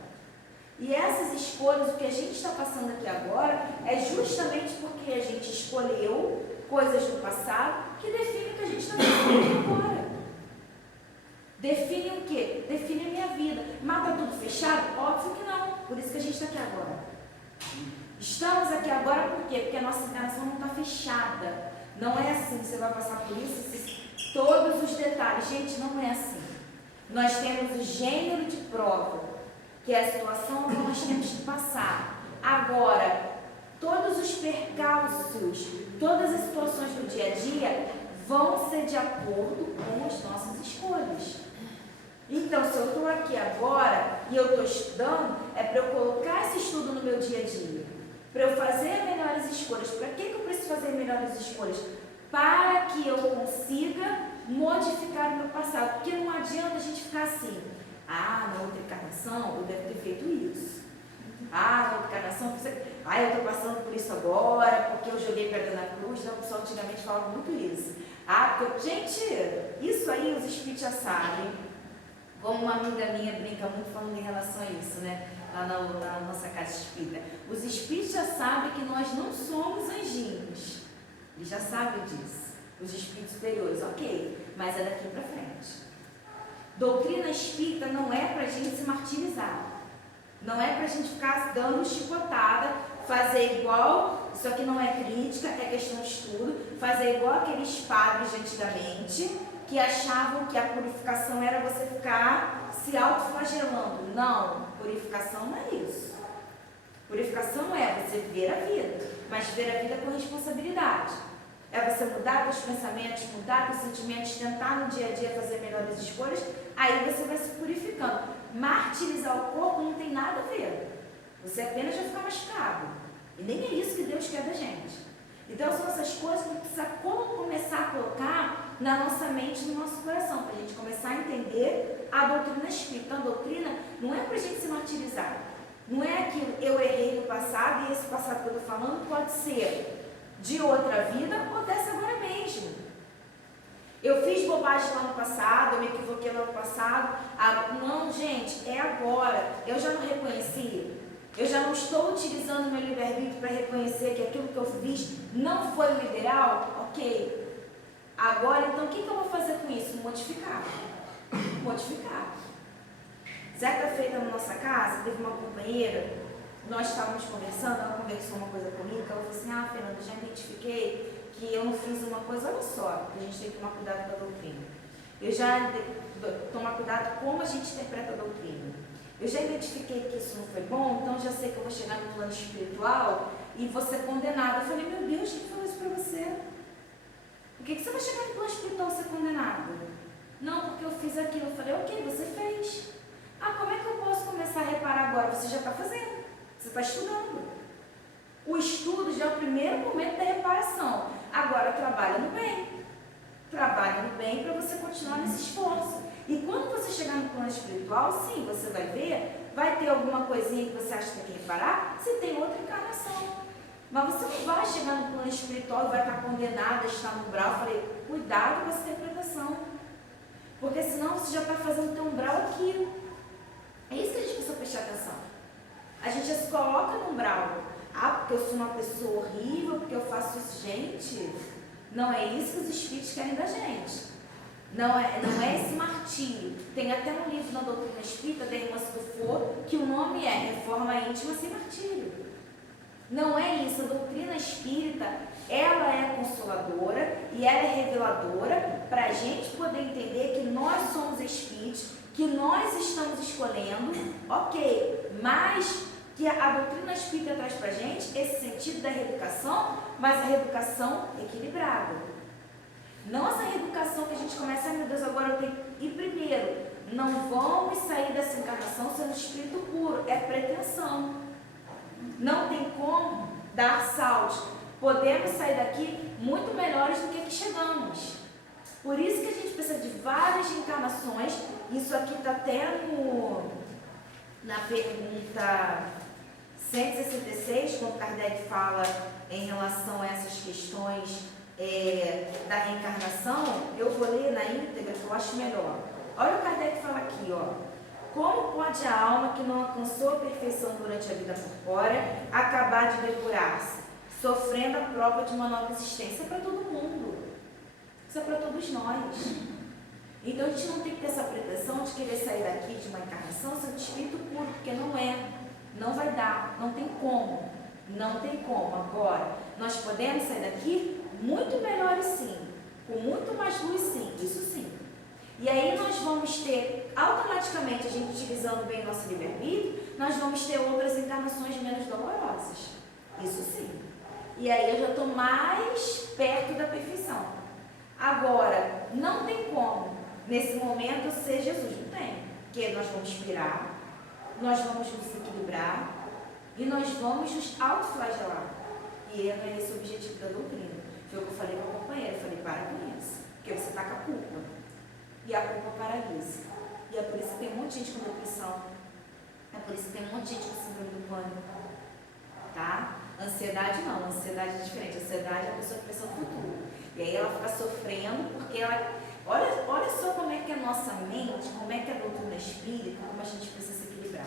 E essas escolhas, o que a gente está passando aqui agora, é justamente porque a gente escolheu coisas do passado que definem o que a gente está fazendo agora. Define o quê? Define a minha vida. Mas está tudo fechado? Óbvio que não. Por isso que a gente está aqui agora. Estamos aqui agora por quê? Porque a nossa encarnação não está fechada. Não é assim, você vai passar por isso, todos os detalhes. Gente, não é assim. Nós temos o gênero de prova, que é a situação que nós temos que passar. Agora, todos os percalços, todas as situações do dia a dia vão ser de acordo com as nossas escolhas. Então, se eu estou aqui agora e eu estou estudando, é para eu colocar esse estudo no meu dia a dia, para eu fazer melhores escolhas. Para que eu preciso fazer melhores escolhas? Para que eu consiga modificar o meu passado. Porque não adianta a gente ficar assim, na outra encarnação eu devo ter feito isso. Na outra encarnação, eu estou passando por isso agora, porque eu joguei pedra na cruz. Não, o pessoal antigamente falava muito isso. Gente, isso aí os espíritos já sabem. Como uma amiga minha brinca muito falando em relação a isso, né? Lá na nossa casa espírita. Os espíritos já sabem que nós não somos anjinhos. Eles já sabem disso. Os espíritos superiores, ok. Mas é daqui para frente. Doutrina espírita não é para a gente se martirizar. Não é para a gente ficar dando chicotada, fazer igual, isso aqui não é crítica, é questão de estudo, fazer igual aqueles padres de antigamente, que achavam que a purificação era você ficar se autoflagelando. Não, purificação não é isso. Purificação é você viver a vida, mas viver a vida com responsabilidade. É você mudar com os pensamentos, mudar com os sentimentos, tentar no dia a dia fazer melhores escolhas, aí você vai se purificando. Martirizar o corpo não tem nada a ver. Você apenas vai ficar machucado. E nem é isso que Deus quer da gente. Então são essas coisas que a gente precisa começar a colocar na nossa mente, no nosso coração, para a gente começar a entender a doutrina espírita. A doutrina não é para a gente se martirizar. Não é aquilo, eu errei no passado e esse passado que eu estou falando pode ser de outra vida ou dessa agora mesmo. Eu fiz bobagem lá no passado, eu me equivoquei lá no passado. Não, gente, é agora. Eu já não reconheci. Eu já não estou utilizando meu livre-arbítrio para reconhecer que aquilo que eu fiz não foi o ideal. Ok. Agora, então, o que eu vou fazer com isso? Modificar. Modificar. Certa feita na nossa casa, teve uma companheira, nós estávamos conversando, ela conversou uma coisa comigo, ela falou assim, Fernanda, já identifiquei que eu não fiz uma coisa, olha só, a gente tem que tomar cuidado com a doutrina. Eu já tomar cuidado como a gente interpreta a doutrina. Eu já identifiquei que isso não foi bom, então já sei que eu vou chegar no plano espiritual e vou ser condenada. Eu falei, meu Deus, quem falou isso para você? Por que você vai chegar no plano espiritual e ser condenado? Não, porque eu fiz aquilo. Eu falei, ok, você fez. Como é que eu posso começar a reparar agora? Você já está fazendo, você está estudando. O estudo já é o primeiro momento da reparação. Agora, trabalha no bem. Trabalha no bem para você continuar nesse esforço. E quando você chegar no plano espiritual, sim, você vai ver, vai ter alguma coisinha que você acha que tem que reparar, se tem outra encarnação. Mas você não vai chegar no plano espiritual e vai estar condenado a estar no umbral. Eu falei, cuidado com essa interpretação. Porque senão você já está fazendo o teu umbral aqui. É isso que a gente precisa prestar atenção. A gente já se coloca no umbral. Porque eu sou uma pessoa horrível, porque eu faço isso. Gente, não é isso que os espíritos querem da gente. Não é esse martírio. Tem até um livro na doutrina espírita, da Irmã Sidufo, que o nome é Reforma Íntima Sem Martírio. Não é isso. A doutrina espírita, ela é consoladora e ela é reveladora para a gente poder entender que nós somos espíritos, que nós estamos escolhendo, ok, mas que a doutrina espírita traz para a gente esse sentido da reeducação, mas a reeducação equilibrada. Não essa reeducação que a gente começa, meu Deus, agora eu tenho que ir primeiro. Não vamos sair dessa encarnação sendo espírito puro, é pretensão. Não tem como dar saltos. Podemos sair daqui muito melhores do que aqui chegamos. Por isso que a gente precisa de várias encarnações. Isso aqui está até na pergunta 166, quando Kardec fala em relação a essas questões da reencarnação. Eu vou ler na íntegra, que eu acho melhor. Olha o Kardec fala aqui, ó. Como pode a alma que não alcançou a perfeição durante a vida corpórea acabar de depurar-se, sofrendo a prova de uma nova existência? Para todo mundo. Isso é para todos nós. Então a gente não tem que ter essa pretensão de querer sair daqui de uma encarnação sendo espírito puro, porque não é. Não vai dar, não tem como. Não tem como. Agora, nós podemos sair daqui muito melhores sim, com muito mais luz sim, isso sim. E aí nós vamos ter, automaticamente, a gente utilizando bem nosso livre-arbítrio, nós vamos ter outras encarnações menos dolorosas. Isso sim. E aí eu já estou mais perto da perfeição. Agora, não tem como, nesse momento, ser Jesus. Não tem. Porque nós vamos pirar, nós vamos nos equilibrar e nós vamos nos autoflagelar. E não é esse o objetivo da doutrina. Foi o que eu falei para a companheira. Eu falei, para com isso. Porque você está com a culpa. E a culpa paralisa. E é por isso que tem um monte de gente com depressão. É por isso que tem um monte de gente com síndrome do pânico. Tá? Ansiedade não. Ansiedade é diferente. Ansiedade é a pessoa que pensa no futuro. E aí ela fica sofrendo porque ela... Olha só como é que é a nossa mente, como é que é a doutrina espírita, como a gente precisa se equilibrar.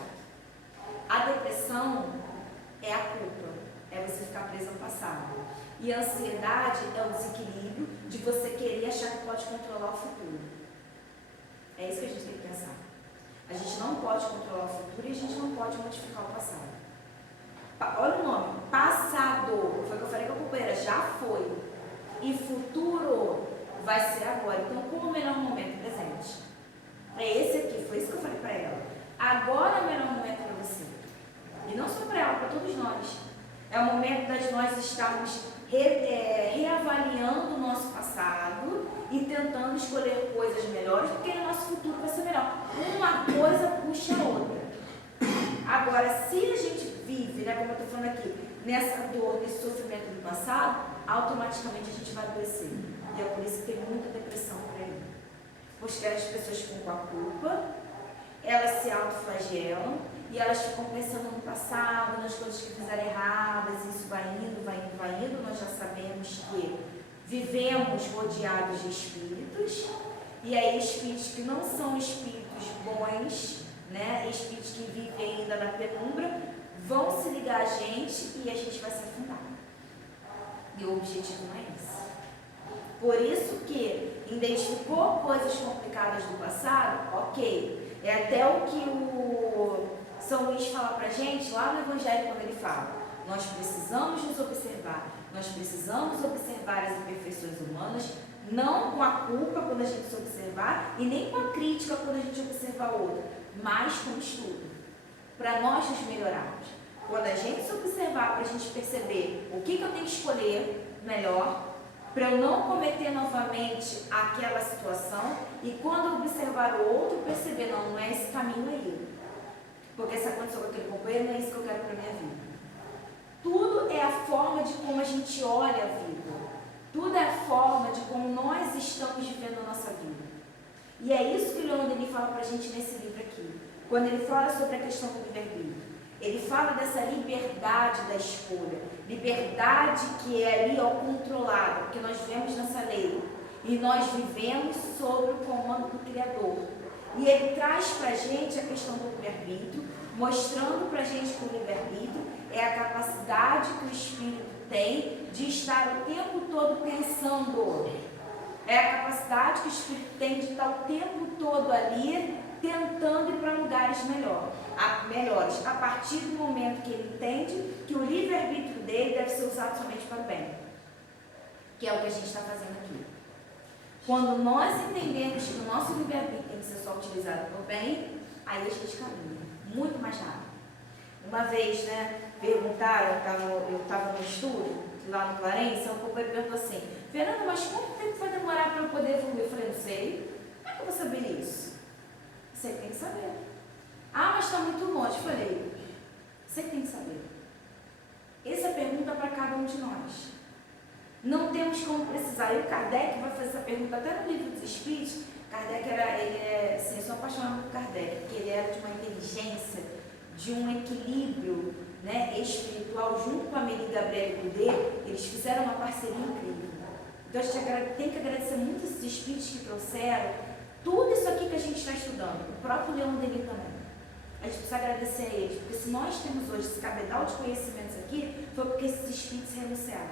A depressão é a culpa. É você ficar preso ao passado. E a ansiedade é o desequilíbrio de você querer achar que pode controlar o futuro. É isso que a gente tem que pensar. A gente não pode controlar o futuro e a gente não pode modificar o passado. Olha o nome, passado. Foi o que eu falei com a companheira, já foi. E futuro vai ser agora. Então, qual é o melhor momento? Presente. É esse aqui, foi isso que eu falei para ela. Agora é o melhor momento para você. E não só para ela, para todos nós. É o momento de nós estarmos reavaliando o nosso passado e tentando escolher coisas melhores, porque o nosso futuro vai ser melhor. Uma coisa puxa a outra. Agora, Agora, se a gente vive, né, como eu estou falando aqui, nessa dor, nesse sofrimento do passado, automaticamente a gente vai adoecer. E é por isso que tem muita depressão por aí. Porque as pessoas ficam com a culpa, elas se autoflagelam e elas ficam pensando no passado, nas coisas que fizeram erradas, e isso vai indo, vai indo, vai indo. Nós já sabemos que vivemos rodeados de espíritos, e aí espíritos que não são espíritos bons, né, espíritos que vivem ainda na penumbra, vão se ligar a gente e a gente vai se afundar. E o objetivo não é esse. Por isso que identificou coisas complicadas do passado, ok. É até o que o São Luís fala pra gente lá no Evangelho, quando ele fala: nós precisamos nos observar, nós precisamos observar as imperfeições humanas, não com a culpa quando a gente se observar, e nem com a crítica quando a gente observar o outro, mas com o estudo, para nós nos melhorarmos. Quando a gente se observar, para a gente perceber o que eu tenho que escolher melhor, para eu não cometer novamente aquela situação, e quando eu observar o outro, perceber, não é esse caminho aí, porque essa condição com aquele companheiro não é isso que eu quero para a minha vida. Tudo é a forma de como a gente olha a vida, tudo é a forma de como nós estamos vivendo a nossa vida. E é isso que o Leon Denis fala para a gente nesse livro aqui, quando ele fala sobre a questão do livre-arbítrio. Ele fala dessa liberdade da escolha, liberdade que é ali controlada, porque nós vivemos nessa lei e nós vivemos sob o comando do Criador. E ele traz para a gente a questão do livre-arbítrio, mostrando para a gente que o livre-arbítrio é a capacidade que o espírito tem de estar o tempo todo pensando. É a capacidade que o espírito tem de estar o tempo todo ali tentando ir para lugares melhores, a partir do momento que ele entende que o livre-arbítrio dele deve ser usado somente para o bem, que é o que a gente está fazendo aqui. Quando nós entendemos que o nosso livre-arbítrio tem que ser só utilizado para o bem, aí a gente caminha muito mais rápido. Uma vez, né, perguntaram, eu estava no estudo lá no Clarence, o companheiro perguntou assim: Fernanda, mas quanto tempo vai demorar para eu poder evoluir? Eu falei: não sei. Como é que eu vou saber isso? Você tem que saber. Ah, mas está muito longe. Eu falei: você tem que saber. Essa é a pergunta para cada um de nós. Não temos como precisar. E o Kardec vai fazer essa pergunta até no livro dos Espíritos. Kardec assim, eu sou apaixonada por Kardec, porque ele era de uma inteligência, de um equilíbrio, né, espiritual, junto com a Amélie Gabriel Coudet. Eles fizeram uma parceria incrível. Então a gente tem que agradecer muito esses espíritos que trouxeram tudo isso aqui que a gente está estudando, o próprio Leon Denis também. A gente precisa agradecer a eles, porque se nós temos hoje esse cabedal de conhecimentos aqui, foi porque esses espíritos renunciaram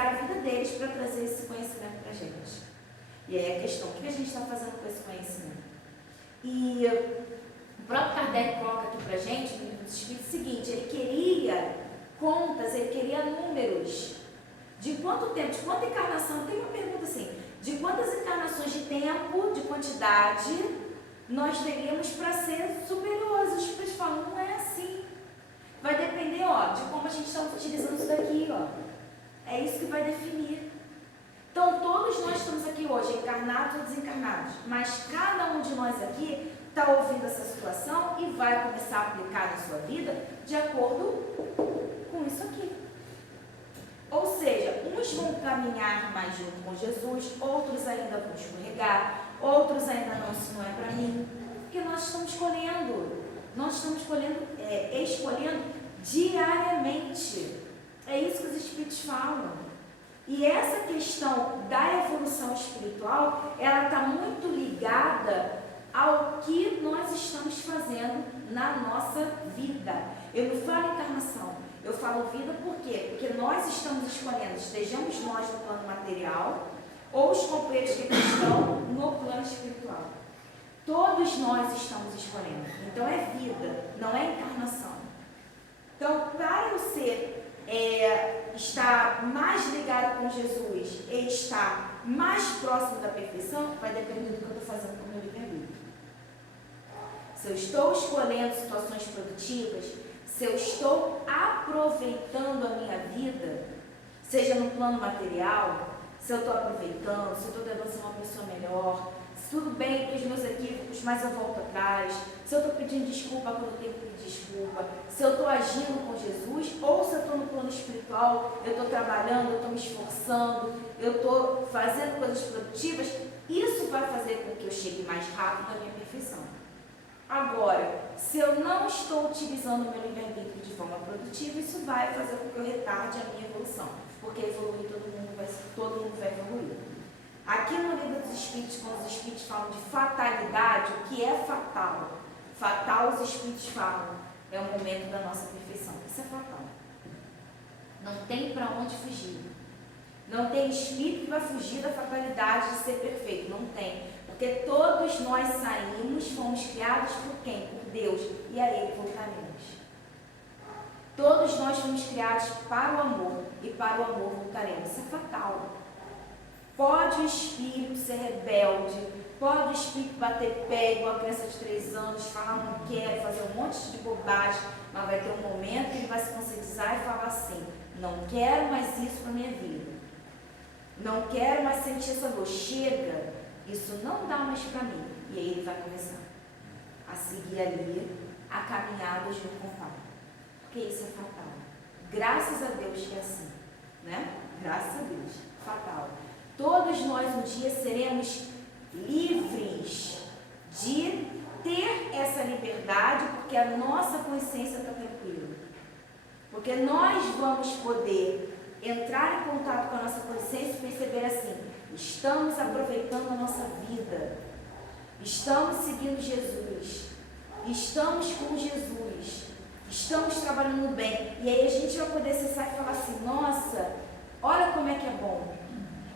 a vida deles para trazer esse conhecimento para a gente. E aí a questão: o que a gente está fazendo com esse conhecimento? E o próprio Kardec coloca aqui para a gente, no livro dos Espíritos, o seguinte: ele queria contas, ele queria números. De quanto tempo, de quanta encarnação? Tem uma pergunta assim: de quantas encarnações de tempo, de quantidade, nós teríamos para ser superiores? Os espíritos falam: não é assim. Vai depender, de como a gente está utilizando isso daqui, É isso que vai definir. Então, todos nós estamos aqui hoje, encarnados ou desencarnados, mas cada um de nós aqui está ouvindo essa situação e vai começar a aplicar na sua vida de acordo com isso aqui. Ou seja, uns vão caminhar mais junto com Jesus, outros ainda vão escorregar, outros ainda não, isso não é para mim, porque nós estamos escolhendo diariamente. É isso que os espíritos falam. E essa questão da evolução espiritual, ela está muito ligada ao que nós estamos fazendo na nossa vida. Eu não falo encarnação, eu falo vida. Por quê? Porque nós estamos escolhendo, estejamos nós no plano material ou os companheiros que estão no plano espiritual. Todos nós estamos escolhendo. Então é vida, não é encarnação. Então, para eu estar mais ligado com Jesus e estar mais próximo da perfeição, vai depender do que eu estou fazendo com o meu livre-arbítrio. Se eu estou escolhendo situações produtivas, se eu estou aproveitando a minha vida, seja no plano material, se eu estou aproveitando, se eu estou tentando ser uma pessoa melhor, se tudo bem que os meus equívocos, mas eu volto atrás, se eu estou pedindo desculpa quando eu tenho que pedir desculpa, se eu estou agindo com Jesus, ou se eu estou no plano espiritual, eu estou trabalhando, eu estou me esforçando, eu estou fazendo coisas produtivas, isso vai fazer com que eu chegue mais rápido à minha perfeição. Agora, se eu não estou utilizando o meu livre-arbítrio de forma produtiva, isso vai fazer com que eu retarde a minha evolução, porque evoluir todo mundo vai evoluir. Aqui no livro dos Espíritos, quando os Espíritos falam de fatalidade, o que é fatal? Fatal, os Espíritos falam, é o momento da nossa perfeição. Isso é fatal. Não tem para onde fugir. Não tem espírito que vai fugir da fatalidade de ser perfeito. Não tem. Porque todos nós saímos, fomos criados por quem? Por Deus. E a Ele voltaremos. Todos nós fomos criados para o amor. E para o amor voltaremos. Isso é fatal. Pode o espírito ser rebelde, pode o espírito bater pé igual a criança de 3 anos, falar não quero, fazer um monte de bobagem, mas vai ter um momento que ele vai se conscientizar e falar assim, não quero mais isso para a minha vida, não quero mais sentir essa dor, chega, isso não dá mais para mim. E aí ele vai começar a seguir ali a caminhada junto com o Pai, porque isso é fatal. Graças a Deus que é assim, né? Graças a Deus, fatal. Todos nós um dia seremos livres de ter essa liberdade, porque a nossa consciência está tranquila. Porque nós vamos poder entrar em contato com a nossa consciência e perceber assim, estamos aproveitando a nossa vida, estamos seguindo Jesus, estamos com Jesus, estamos trabalhando bem. E aí a gente vai poder acessar e falar assim, nossa, olha como é que é bom.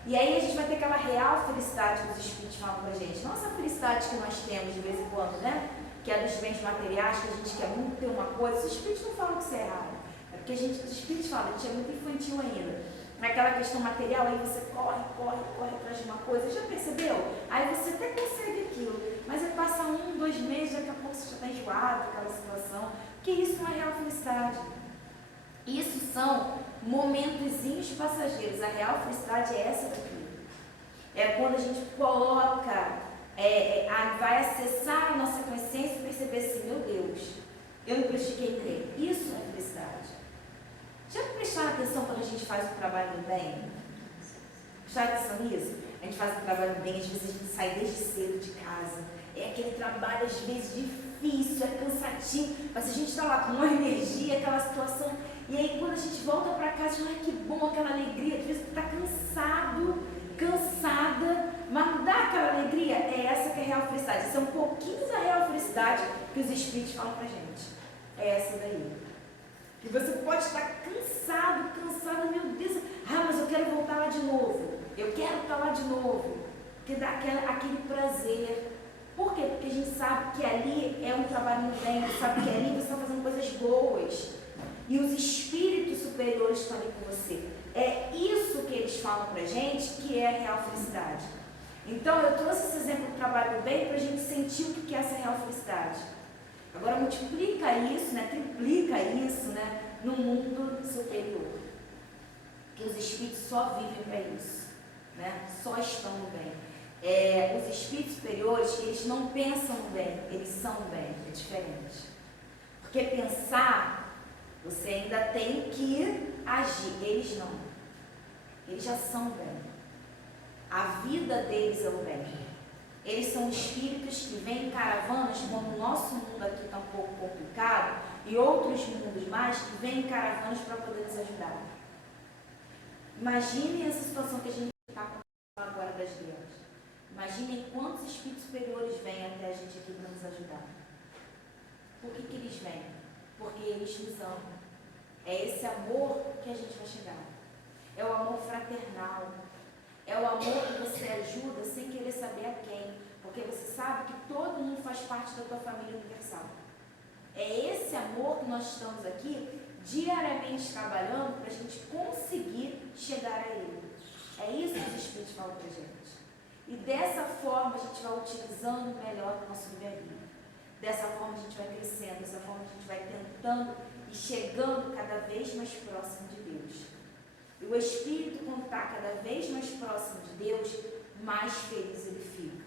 E aí a gente vai ter aquela real felicidade que os Espíritos falam pra gente. Nossa felicidade que nós temos de vez em quando, né? Que é dos bens materiais, que a gente quer muito ter uma coisa. Os Espíritos não falam que isso é errado. É porque os Espíritos falam, a gente é muito infantil ainda. Naquela questão material, aí você corre atrás de uma coisa. Já percebeu? Aí você até consegue aquilo. Mas aí passa 1, 2 meses, daqui a pouco você já está enjoado daquela situação. Porque isso não é real felicidade. Isso são momentozinhos passageiros. A real felicidade é essa daqui. É quando a gente coloca, vai acessar a nossa consciência e perceber assim, meu Deus, eu me prestiquei nele. Isso é felicidade. Já prestaram atenção quando a gente faz o trabalho do bem? Prestaram atenção nisso? A gente faz o trabalho do bem, às vezes a gente sai desde cedo de casa. É aquele trabalho, às vezes, difícil, é cansativo, mas a gente está lá com uma energia, aquela situação. E aí quando a gente volta para casa, ai que bom, aquela alegria, às vezes está cansado, cansada, mas não dá aquela alegria, é essa que é a real felicidade. Isso é um pouquinho da real felicidade que os Espíritos falam pra gente. É essa daí. Que você pode estar cansado, meu Deus, mas eu quero voltar lá de novo, eu quero estar lá de novo, porque dá aquele prazer. Por quê? Porque a gente sabe que ali é um trabalho no bem, sabe que ali você está fazendo coisas boas. E os espíritos superiores estão ali com você. É isso que eles falam pra gente que é a real felicidade. Então eu trouxe esse exemplo do trabalho do bem para a gente sentir o que é essa real felicidade. Agora multiplica isso, né? Triplica isso, né? No mundo superior. Que os espíritos só vivem para isso, né? Só estão no bem. Os espíritos superiores, eles não pensam no bem, eles são o bem, é diferente. Porque pensar, você ainda tem que agir, eles não. Eles já são o bem. A vida deles é o bem. Eles são espíritos que vêm em caravanas, como o nosso mundo aqui está um pouco complicado, e outros mundos mais que vêm em caravanas para poder nos ajudar. Imaginem essa situação que a gente está acontecendo agora das guerras. Imaginem quantos espíritos superiores vêm até a gente aqui para nos ajudar. Por que eles vêm? Porque eles nos amam. É esse amor que a gente vai chegar. É o amor fraternal. É o amor que você ajuda sem querer saber a quem. Porque você sabe que todo mundo faz parte da tua família universal. É esse amor que nós estamos aqui diariamente trabalhando para a gente conseguir chegar a ele. É isso que os Espíritos falam para a gente. E dessa forma a gente vai utilizando melhor o nosso livre-arbítrio. Dessa forma a gente vai crescendo, dessa forma a gente vai tentando e chegando cada vez mais próximo de Deus. E o Espírito, quando está cada vez mais próximo de Deus, mais feliz ele fica.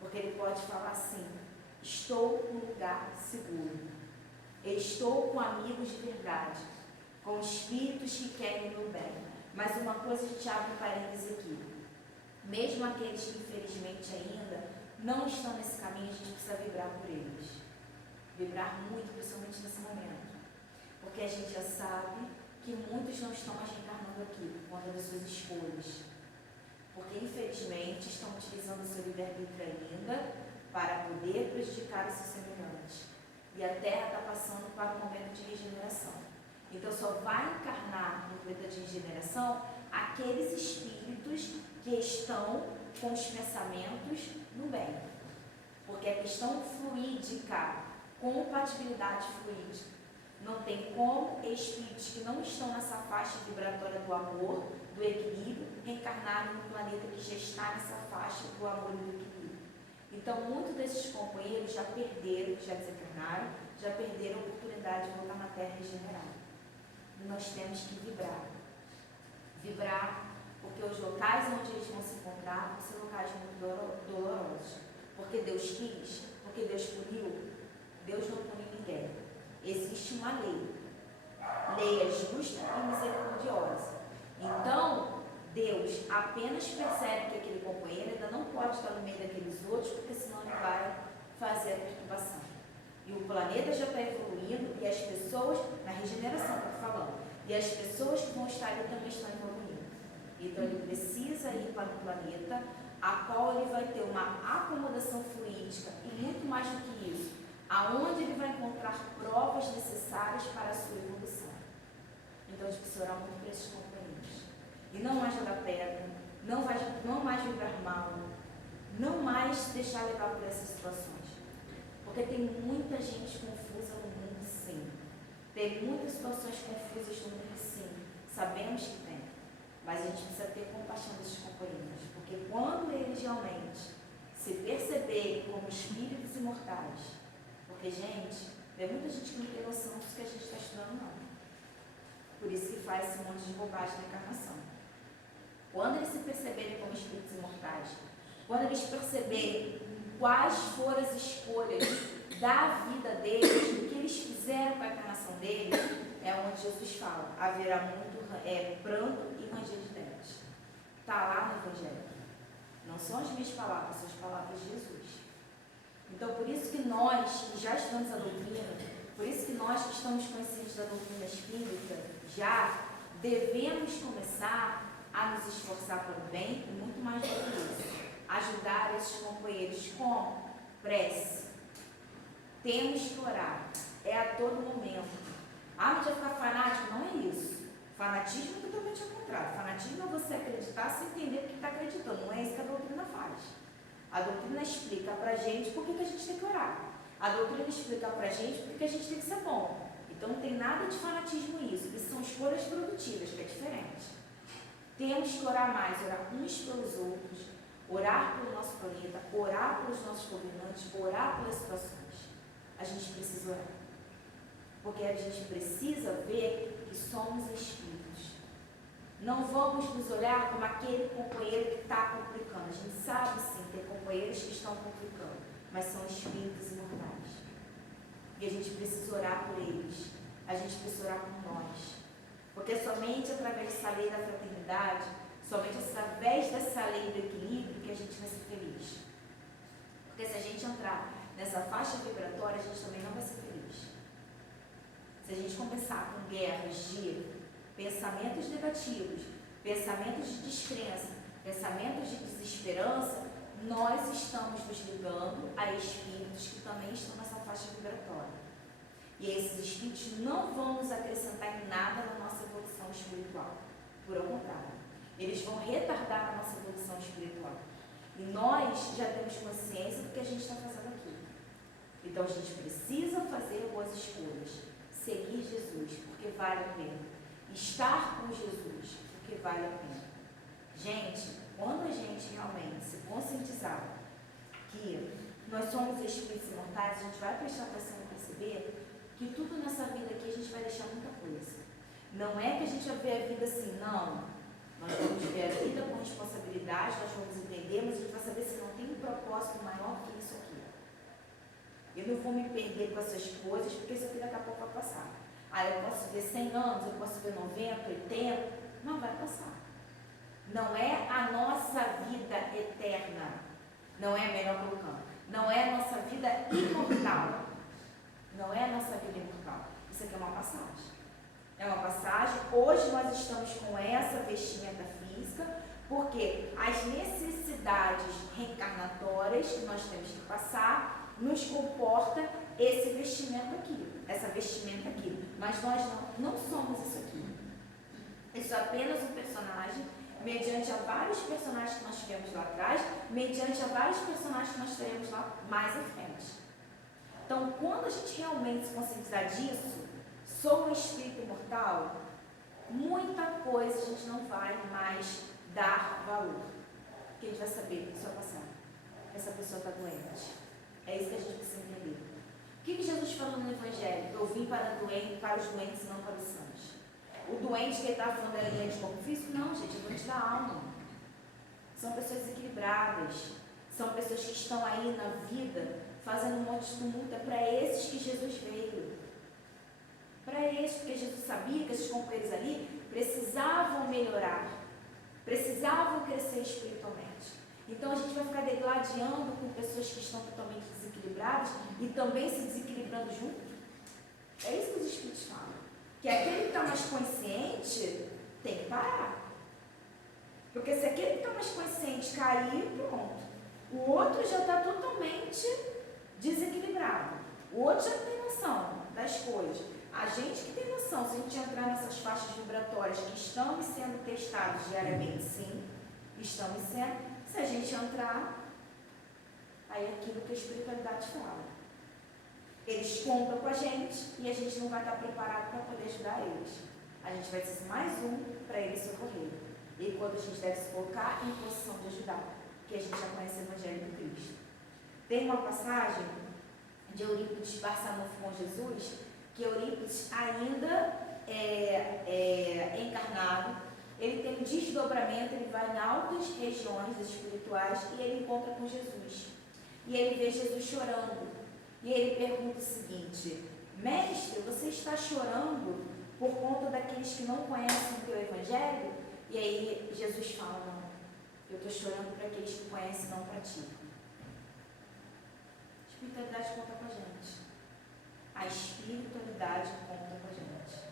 Porque ele pode falar assim, Estou num lugar seguro. Estou com amigos de verdade, com espíritos que querem o meu bem. Mas uma coisa, a gente abre um parênteses aqui. Mesmo aqueles que infelizmente ainda não estão nesse caminho, a gente precisa vibrar por eles. Vibrar muito, principalmente nesse momento. Porque a gente já sabe que muitos não estão mais reencarnando aqui por conta das suas escolhas. Porque infelizmente estão utilizando o seu livre-arbítrio ainda para poder prejudicar o seu semelhante. E a Terra está passando para um momento de regeneração. Então só vai encarnar no planeta de regeneração aqueles espíritos que estão com os pensamentos no bem. Porque a questão fluídica, compatibilidade fluídica, não tem como espíritos que não estão nessa faixa vibratória do amor, do equilíbrio, reencarnarem no planeta que já está nessa faixa do amor e do equilíbrio. Então, muitos desses companheiros já perderam, já desencarnaram, já perderam a oportunidade de voltar na Terra regenerada. E nós temos que vibrar. Vibrar, porque os locais onde eles vão se encontrar vão ser locais muito dolorosos. Porque Deus quis, porque Deus puniu. Deus não puniu ninguém. Existe uma lei. Lei é justa e misericordiosa. Então, Deus apenas percebe que aquele companheiro ainda não pode estar no meio daqueles outros, porque senão ele vai fazer a perturbação. E o planeta já está evoluindo e as pessoas, na regeneração que eu estou falando, e as pessoas que vão estar ali também estão evoluindo. Então ele precisa ir para um planeta a qual ele vai ter uma acomodação fluídica e muito mais do que isso, aonde ele vai encontrar provas necessárias para a sua evolução. Então a gente precisa orar muito para esses companheiros. E não mais jogar pedra, não mais vibrar mal, não mais deixar levar por essas situações. Porque tem muita gente confusa no mundo, sim. Tem muitas situações confusas no mundo, sim. Sabemos que tem. Mas a gente precisa ter compaixão desses companheiros. Porque quando eles realmente se perceberem como espíritos imortais, porque, gente, tem muita gente que não tem noção disso que a gente está estudando, não. Por isso que faz esse monte de bobagem na encarnação. Quando eles se perceberem como espíritos imortais, quando eles perceberem quais foram as escolhas da vida deles, o que eles fizeram com a encarnação deles, é onde Jesus fala, haverá muito pranto e ranger de dentes. Está lá no Evangelho. Não são as minhas palavras, são as palavras de Jesus. Então, por isso que nós, que já estudamos a doutrina, por isso que nós que estamos conscientes da doutrina espírita, já devemos começar a nos esforçar pelo bem e muito mais do que isso. Ajudar esses companheiros com prece. Temos que orar. É a todo momento. Ah, mas vai ficar fanático? Não é isso. Fanatismo é totalmente ao contrário. Fanatismo é você acreditar sem entender o que está acreditando. Não é isso que a doutrina faz. A doutrina explica pra gente por que a gente tem que orar. A doutrina explica pra gente por que a gente tem que ser bom. Então não tem nada de fanatismo nisso. Isso são escolhas produtivas, que é diferente. Temos que orar mais, orar uns pelos outros, orar pelo nosso planeta, orar pelos nossos governantes, orar pelas situações. A gente precisa orar. Porque a gente precisa ver que somos espíritos. Não vamos nos olhar como aquele companheiro que está complicando. A gente sabe sim que tem companheiros que estão complicando, mas são espíritos imortais. E a gente precisa orar por eles. A gente precisa orar por nós. Porque somente através dessa lei da fraternidade, somente através dessa lei do equilíbrio que a gente vai ser feliz. Porque se a gente entrar nessa faixa vibratória, a gente também não vai ser feliz. Se a gente começar com guerras de pensamentos negativos, pensamentos de descrença, pensamentos de desesperança, nós estamos nos ligando a espíritos que também estão nessa faixa vibratória. E esses espíritos não vão nos acrescentar em nada na nossa evolução espiritual. Por ao contrário, eles vão retardar a nossa evolução espiritual. E nós já temos consciência do que a gente está fazendo aqui. Então a gente precisa fazer boas escolhas. Seguir Jesus, porque vale a pena. Estar com Jesus, porque vale a pena. Gente, quando a gente realmente se conscientizar que nós somos espíritos imortais, a gente vai prestar atenção e perceber que tudo nessa vida aqui a gente vai deixar muita coisa. Não é que a gente vai ver a vida assim, não. Nós vamos ver a vida com responsabilidade, nós vamos entender, mas a gente vai saber se não tem um propósito maior que isso aqui. Eu não vou me perder com essas coisas, porque isso aqui daqui a pouco vai passar. Aí eu posso ver 100 anos, eu posso ver 90, 80, não vai passar. Não é a nossa vida eterna, não é melhor colocando, não é a nossa vida imortal, não é a nossa vida imortal. Isso aqui é uma passagem. É uma passagem. Hoje nós estamos com essa vestimenta física, porque as necessidades reencarnatórias que nós temos que passar nos comporta esse vestimento aqui, essa vestimenta aqui. Mas nós não somos isso aqui. Isso é apenas um personagem, mediante a vários personagens que nós tivemos lá atrás, mediante a vários personagens que nós teremos lá mais à frente. Então, quando a gente realmente se conscientizar disso, sou um espírito imortal, muita coisa a gente não vai mais dar valor. Porque a gente vai saber, isso vai passar. Essa pessoa está doente. É isso que a gente precisa entender. O que Jesus falou no Evangelho? Eu vim para os doentes e não para os sãos. O doente que ele estava falando era doente de corpo físico? Não, gente, é doente da alma. São pessoas desequilibradas. São pessoas que estão aí na vida fazendo um monte de tumulto. É para esses que Jesus veio. Para esses, porque Jesus sabia que esses companheiros ali precisavam melhorar. Precisavam crescer espiritualmente. Então a gente vai ficar degladiando com pessoas que estão totalmente desequilibradas e também se desequilibrando junto. É isso que os espíritos falam. Que aquele que está mais consciente tem que parar. Porque se aquele que está mais consciente cair, pronto. O outro já está totalmente desequilibrado. O outro já tem noção das coisas. A gente que tem noção, se a gente entrar nessas faixas vibratórias que estão sendo testadas diariamente, sim, estamos sendo. Se a gente entrar, aí é aquilo que a espiritualidade fala. Eles contam com a gente e a gente não vai estar preparado para poder ajudar eles. A gente vai ser mais um para eles socorrerem. E quando a gente deve se colocar em posição de ajudar, porque a gente já conhece o Evangelho do Cristo. Tem uma passagem de Eurípides Barçanufo com Jesus, que Eurípides ainda é encarnado, ele tem um desdobramento, ele vai em altas regiões espirituais e ele encontra com Jesus. E ele vê Jesus chorando. E ele pergunta o seguinte: mestre, você está chorando por conta daqueles que não conhecem o teu Evangelho? E aí Jesus fala: não, eu estou chorando para aqueles que conhecem e não praticam. A espiritualidade conta com a gente. A espiritualidade conta com a gente.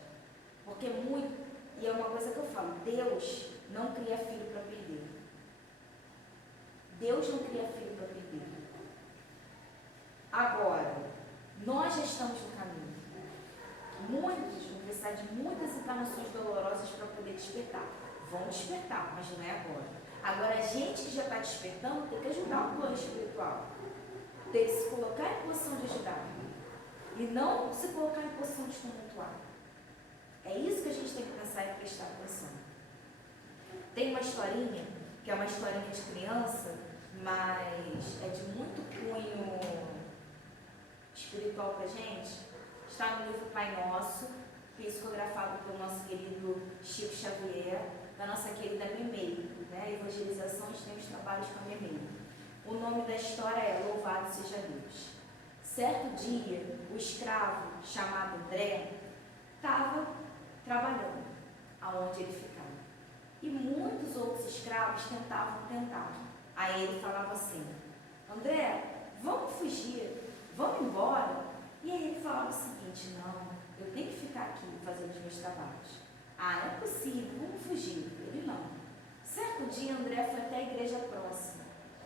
Porque muito, e é uma coisa que eu falo, Deus não cria filho para perder. Deus não cria filho para perder. Agora, nós já estamos no caminho. Muitos vão precisar de muitas encarnações dolorosas para poder despertar. Vão despertar, mas não é agora. Agora, a gente que já está despertando tem que ajudar o plano espiritual. Tem que se colocar em posição de ajudar. E não se colocar em posição de tumultuar. É isso que a gente tem que pensar e prestar atenção. Tem uma historinha, que é uma historinha de criança, mas é de muito cunho espiritual para a gente. Está no livro Pai Nosso, psicografado pelo nosso querido Chico Xavier, da nossa querida Memei, né? Evangelização, a gente tem os trabalhos com a Memei. O nome da história é Louvado Seja Deus. Certo dia, o escravo chamado André estava trabalhando aonde ele ficava. E muitos outros escravos tentavam. Aí ele falava assim: André, vamos fugir, vamos embora. E aí ele falava o seguinte: não, eu tenho que ficar aqui fazendo os meus trabalhos. Ah, não é possível, vamos fugir. Ele não. Certo dia, André foi até a igreja próxima.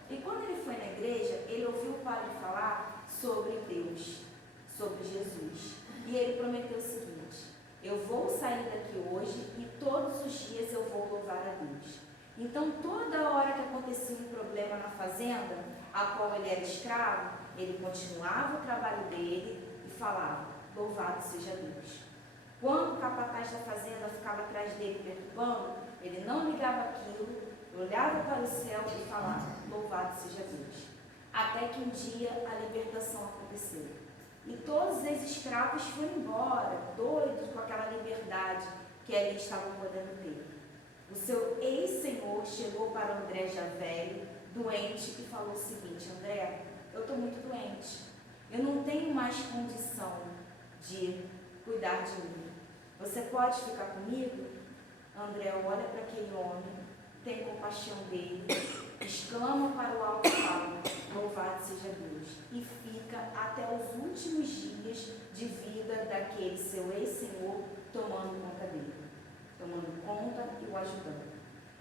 E quando ele foi na igreja, ele ouviu o padre falar sobre Deus, sobre Jesus. E ele prometeu o seguinte: eu vou sair daqui hoje e todos os dias eu vou louvar a Deus. Então, toda hora que acontecia um problema na fazenda, a qual ele era escravo, ele continuava o trabalho dele e falava: louvado seja Deus. Quando o capataz da fazenda ficava atrás dele perturbando, ele não ligava aquilo, olhava para o céu e falava: louvado seja Deus. Até que um dia a libertação aconteceu. E todos os escravos foram embora, doidos com aquela liberdade que ali estavam podendo ter. O seu ex-senhor chegou para André já velho, doente, e falou o seguinte: André, eu estou muito doente. eu não tenho mais condição de cuidar de mim. Você pode ficar comigo? André olha para aquele homem, tem compaixão dele, exclama para o alto e fala, louvado seja Deus, e fica até os últimos dias de vida daquele seu ex-senhor tomando conta dele, tomando conta e o ajudando,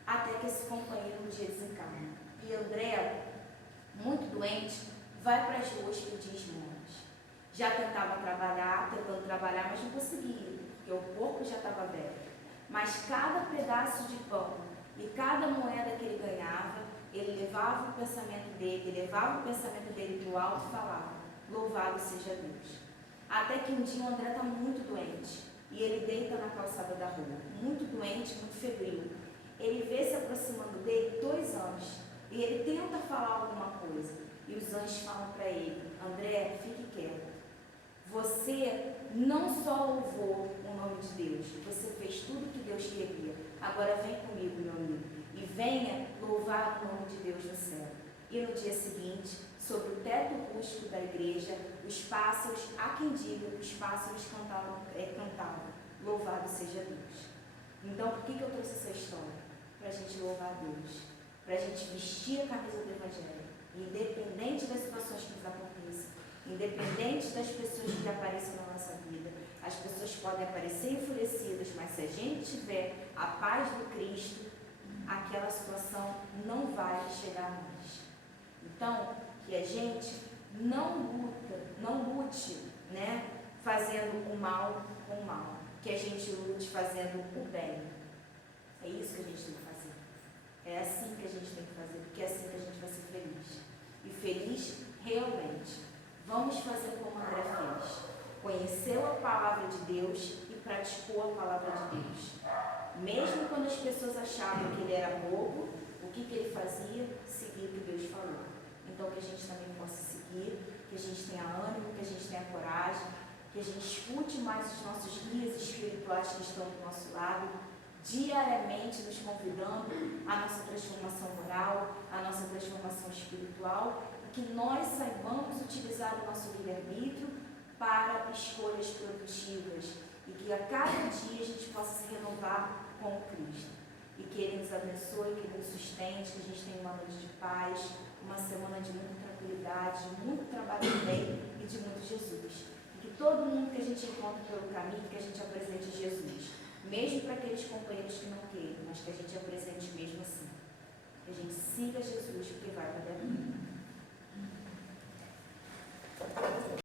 até que esse companheiro um dia desencarna. E André, muito doente, vai para as ruas pedir esmolas. Já tentava tentando trabalhar, mas não conseguia, porque o corpo já estava velho. Mas cada pedaço de pão e cada moeda que ele ganhava, ele levava o pensamento dele para o alto e falava, louvado seja Deus. Até que um dia o André está muito doente e ele deita na calçada da rua, muito doente, muito febril. Ele vê se aproximando dele 2 anjos e ele tenta falar alguma coisa e os anjos falam para ele, André, fique quieto. Você não só louvou o nome de Deus, você fez tudo que Deus queria. Agora vem comigo, meu amigo, e venha louvar o nome de Deus no céu. E no dia seguinte, sobre o teto rústico da igreja, os pássaros, há quem diga, os pássaros cantavam, louvado seja Deus. Então, por que eu trouxe essa história? Para a gente louvar a Deus, para a gente vestir a camisa do Evangelho, independente das situações que nos aconteçam, independente das pessoas que apareçam na nossa vida. As pessoas podem aparecer enfurecidas, mas se a gente tiver a paz do Cristo, aquela situação não vai chegar mais. Então, que a gente não lute, né, fazendo o mal com o mal, que a gente lute fazendo o bem. É isso que a gente tem que fazer. É assim que a gente tem que fazer, porque é assim que a gente vai ser feliz. E feliz realmente. Vamos fazer como André fez. Conheceu a palavra de Deus e praticou a palavra de Deus. Mesmo quando as pessoas achavam que ele era bobo, o que ele fazia? Seguir o que Deus falou. Então que a gente também possa seguir, que a gente tenha ânimo, que a gente tenha coragem, que a gente escute mais os nossos guias espirituais que estão do nosso lado, diariamente nos convidando à nossa transformação moral, à nossa transformação espiritual, que nós saibamos utilizar o nosso livre-arbítrio para escolhas produtivas e que a cada dia a gente possa se renovar com Cristo. E que Ele nos abençoe, que Ele nos sustente, que a gente tenha uma noite de paz, uma semana de muita tranquilidade, de muito trabalho bem e de muito Jesus. E que todo mundo que a gente encontra pelo caminho, que a gente apresente Jesus. Mesmo para aqueles companheiros que não queiram, mas que a gente apresente mesmo assim. Que a gente siga Jesus, porque vai valer a pena.